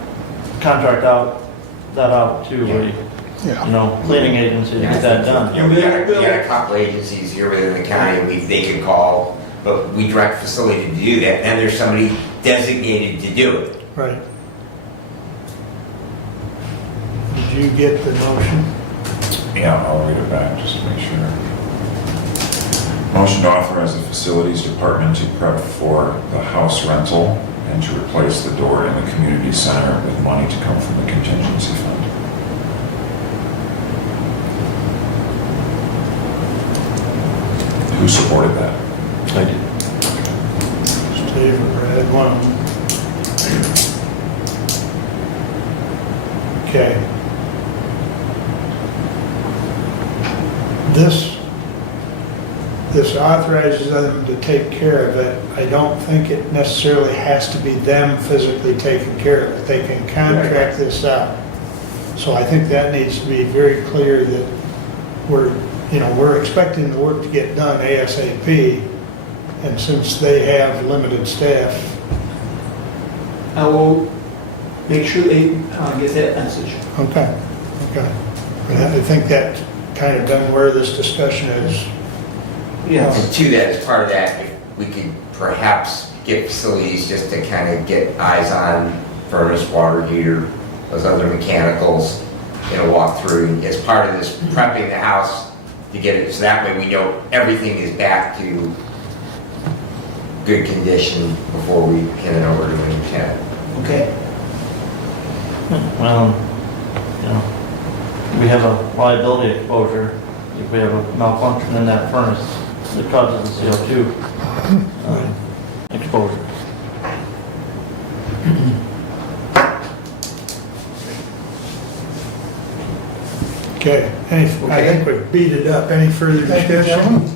contract that out to a, cleaning agency to get that done. You know, we got a couple agencies here within the county they can call, but we direct facility to do that, and there's somebody designated to do it. Right. Did you get the motion? Yeah, I'll read it back just to make sure. Motion to authorize the Facilities Department to prep for the house rental and to replace the door in the community center with money to come from the contingency fund. Who supported that? I did. Steve, Brad, one. Okay. This authorizes them to take care of it. I don't think it necessarily has to be them physically taking care of it. They can contract this out. So I think that needs to be very clear that we're expecting the work to get done ASAP. And since they have limited staff, I will make sure they get that message. okay. I think that kind of done where this discussion is. And to that, as part of that, if we could perhaps get facilities just to kind of get eyes on furnace, water heater, those other mechanicals, walk through as part of this prepping the house to get it, so that way we know everything is back to good condition before we hand it over to a new tenant. Okay? Well, we have a liability exposure if we have a malfunction in that furnace that causes the CO2 exposure. Okay, I think we've beat it up. Any further discussion?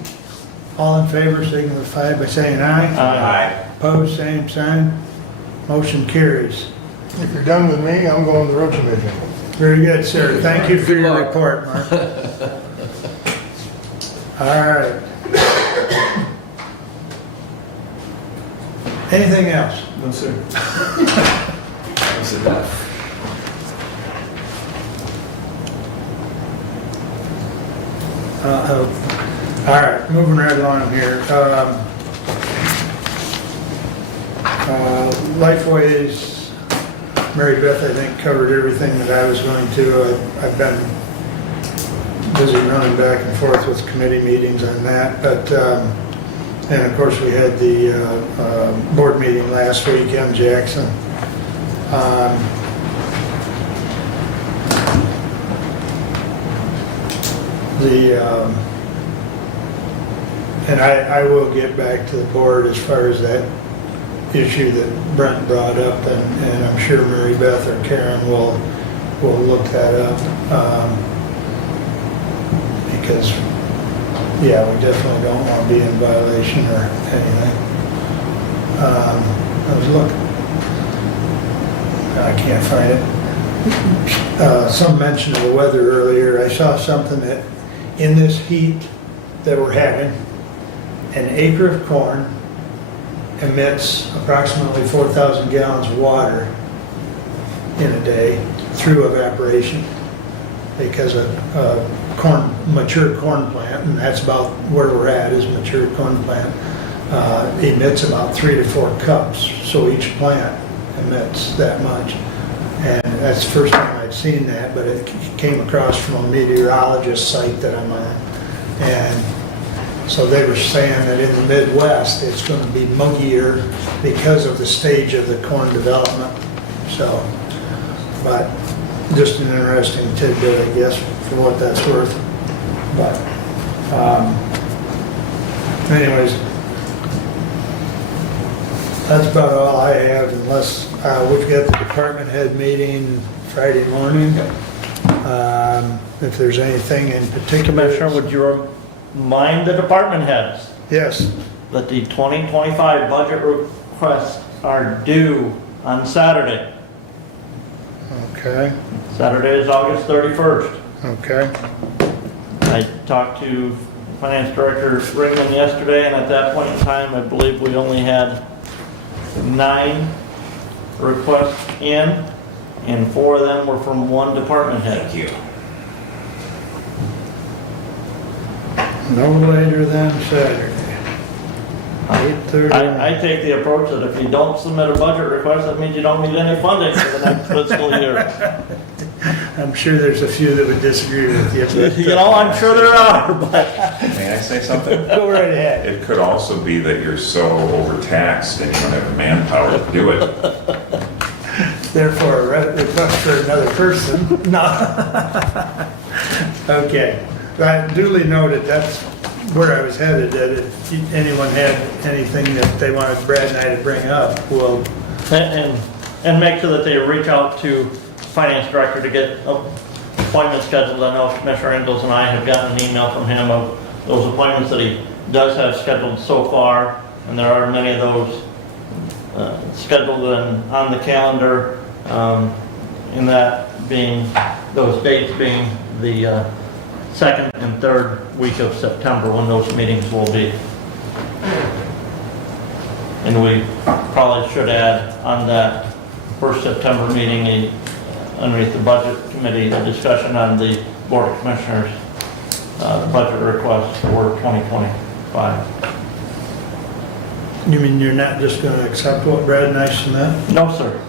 All in favor signify by saying aye. Aye. Opposed, same sign. Motion carries. If you're done with me, I'm going to the road commission. Very good, sir. Thank you for your report, Mark. All right. Anything else? No, sir. That's enough. All right, moving right along here. Lifeways, Mary Beth, I think, covered everything that I was going to. I've been busy running back and forth with committee meetings on that, but, and of course, we had the board meeting last week, M. Jackson. And I will get back to the board as far as that issue that Brent brought up, and I'm sure Mary Beth or Karen will look that up. Because, yeah, we definitely don't want to be in violation or anything. I was looking, I can't find it. Some mention of the weather earlier. I saw something that in this heat that we're having, an acre of corn emits approximately 4,000 gallons of water in a day through evaporation, because a mature corn plant, and that's about where we're at, is mature corn plant, emits about 3 to 4 cups. So each plant emits that much. And that's the first time I'd seen that, but it came across from a meteorologist site that I'm on. And so they were saying that in the Midwest, it's going to be muggier because of the stage of the corn development. So, but just an interesting tidbit, I guess, for what that's worth. But anyways, That's about all I have unless we've got the department head meeting Friday morning. If there's anything in particular. Commissioner, would you remind the department heads Yes, that the 2025 budget requests are due on Saturday. okay, Saturday is August 31st. okay. I talked to Finance Director Ringman yesterday, and at that point in time, I believe we only had 9 requests in, and 4 of them were from one department head. Thank you. No later than Saturday. 8:30. I take the approach that if you don't submit a budget request, that means you don't need any funding for the next fiscal year. I'm sure there's a few that would disagree with you. but, You know, I'm sure there are, but May I say something? Go right ahead. It could also be that you're so overtaxed and you don't have the manpower to do it. Therefore, a request for another person. No. Okay. Right, duly noted, that's where I was headed, that if anyone had anything that they wanted Brad and I to bring up, we'll, and make sure that they reach out to Finance Director to get appointments scheduled. I know Commissioner Ingalls and I have gotten an email from him of those appointments that he does have scheduled so far, and there are many of those scheduled and on the calendar, in that being, those dates being the second and third week of September when those meetings will be. And we probably should add on that first September meeting, underneath the budget committee, a discussion on the Board of Commissioners, budget request for 2025. you mean you're not just gonna accept what Brad and I submit? No, sir.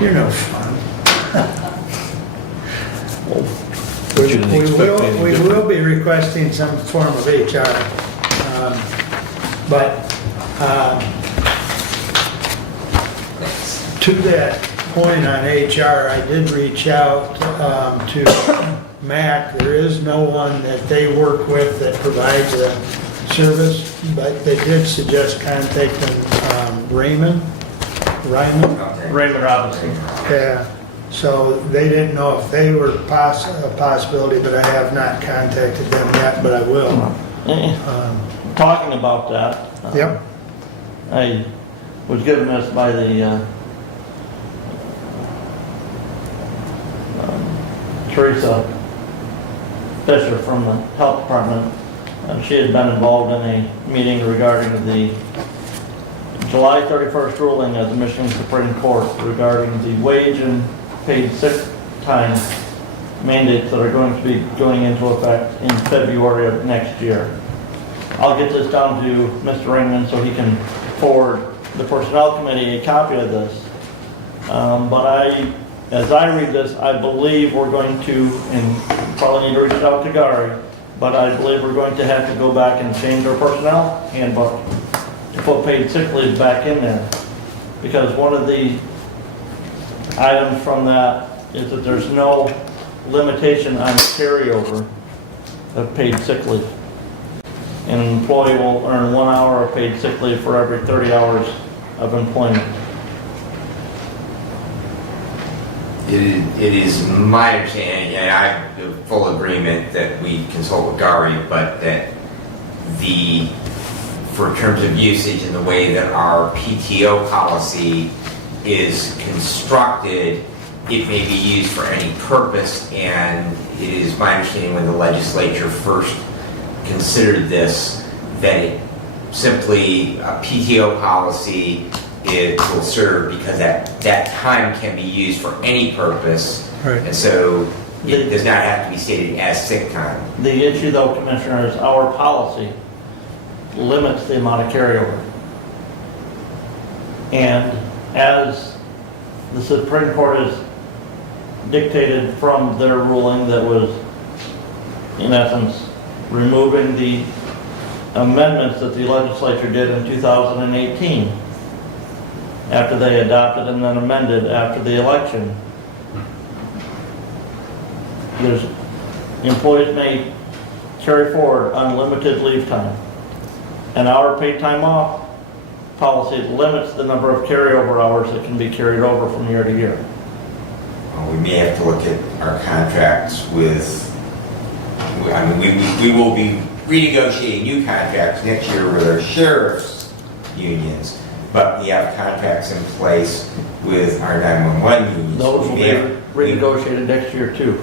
You're no fun. But you didn't expect anything We different. will be requesting some form of HR. But to that point on HR, I did reach out to MAC. There is no one that they work with that provides a service, but they did suggest contacting Ryman. Raymond Robinson. Yeah, so they didn't know if they were a possibility, but I have not contacted them yet, but I will. Talking about that. Yep, I was given this by the Teresa Fisher from the Health Department. She had been involved in a meeting regarding the July 31st ruling of the Michigan Supreme Court regarding the wage and paid sick time mandates that are going to be going into effect in February of next year. I'll get this down to Mr. Ringman so he can forward the Personnel Committee a copy of this. But as I read this, I believe we're going to, and probably need to reach out to Gary, but I believe we're going to have to go back and change our personnel handbook to put paid sick leave back in there. Because one of the items from that is that there's no limitation on carryover of paid sick leave. An employee will earn 1 hour of paid sick leave for every 30 hours of employment. It is my understanding, and I'm in full agreement that we consult with Gary, but that for terms of usage and the way that our PTO policy is constructed, it may be used for any purpose, and it is my understanding when the legislature first considered this, that it simply a PTO policy it will serve because that time can be used for any purpose, right. and so it does not have to be stated as sick time. The issue though, Commissioner, is our policy limits the amount of carryover. And as the Supreme Court has dictated from their ruling that was, in essence, removing the amendments that the legislature did in 2018, after they adopted and then amended after the election, employees may carry forward unlimited leave time. And our paid time off policy limits the number of carryover hours that can be carried over from year to year. We may have to look at our contracts with, I mean, we will be renegotiating new contracts next year with our sheriff's unions, but we have contracts in place with our 911 unions. Those will We be have- renegotiated next year too.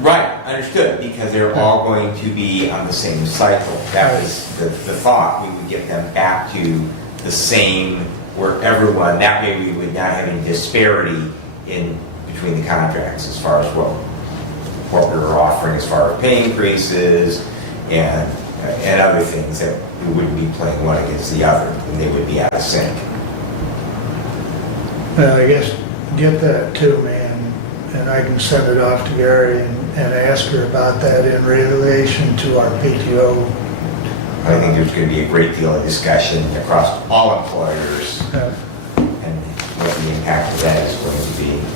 Right, understood, because they're all going to be on the same cycle. That was the thought, we would get them back to the same, where everyone, that way we would not have any disparity in between the contracts as far as what we were offering as far as pay increases and other things, that we wouldn't be playing one against the other, and they would be out of sync. Well, I guess get that too, man, and I can send it off to Gary and ask her about that in relation to our PTO. I think there's going to be a great deal of discussion across all employers and what the impact of that is going to be.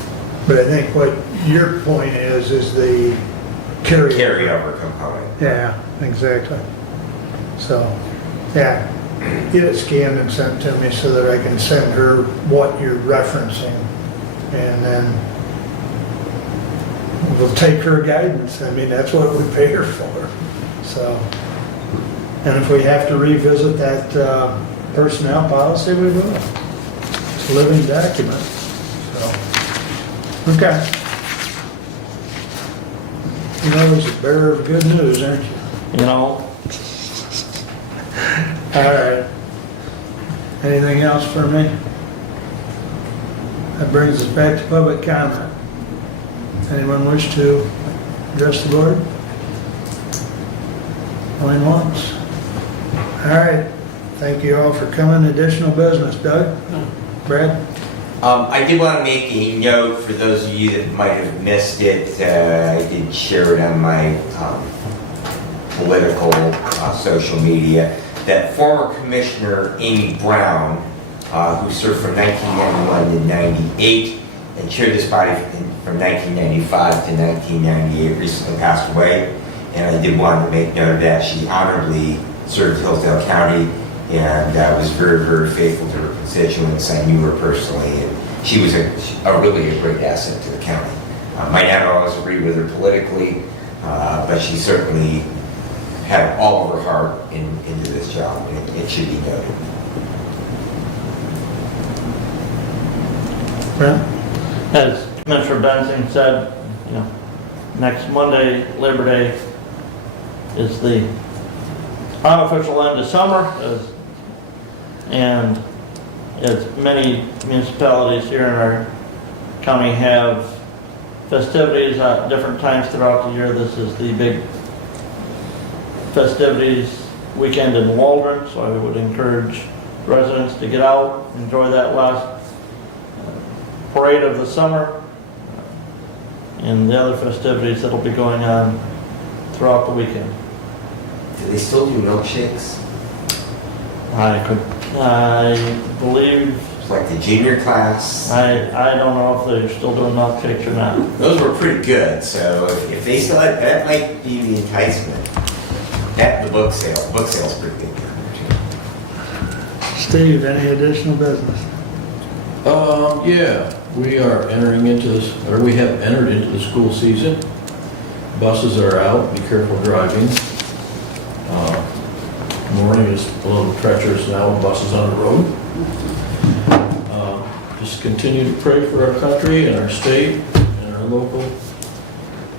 But I think what your point is the carryover. Carryover component. Yeah, exactly. So, yeah, get it scanned and sent to me so that I can send her what you're referencing. And then we'll take her guidance. I mean, that's what we pay her for. So, and if we have to revisit that personnel policy, we will. It's a living document. So, okay. You're always a bearer of good news, aren't you? You know, All right. Anything else for me? That brings us back to public comment. Anyone wish to address the board? Going once. All right. Thank you all for coming. Additional business. Doug? Brad? I did want to make a note for those of you that might have missed it. I did share it on my political social media, that former Commissioner Amy Brown, who served from 1991 to 98 and chaired this body from 1995 to 1998, recently passed away. And I did want to make note of that. She honorably served Hillsdale County and was very, very faithful to her constituents. I knew her personally, and she was really a great asset to the county. Might not always agree with her politically, but she certainly had all of her heart into this job, and it should be noted. Brad? as Commissioner Bensing said, you know, next Monday, Labor Day, is the unofficial end of summer, and as many municipalities here in our county have festivities at different times throughout the year. This is the big festivities weekend in Waldron, so I would encourage residents to get out, enjoy that last parade of the summer, and the other festivities that'll be going on throughout the weekend. Do they still do milkshakes? I believe, It's like the junior class. I don't know if they're still doing milkshakes or not. Those were pretty good, so if they still had, that might be the enticement. At the book sale's pretty good. Steve, any additional business? Yeah, we are entering into this, or we have entered into the school season. Buses are out, be careful driving. Morning is a little treacherous now with buses on the road. Just continue to pray for our country and our state and our local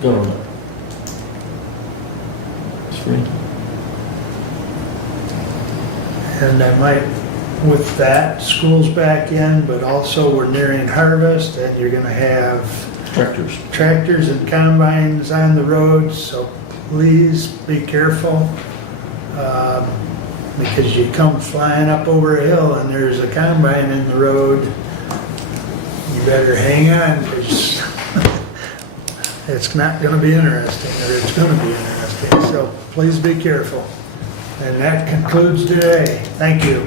government. That's free. And I might, with that, school's back in, but also we're nearing harvest, and you're gonna have tractors and combines on the roads, so please be careful. Because you come flying up over a hill and there's a combine in the road, you better hang on, because it's not gonna be interesting, or it's gonna be interesting, so please be careful. And that concludes today. Thank you.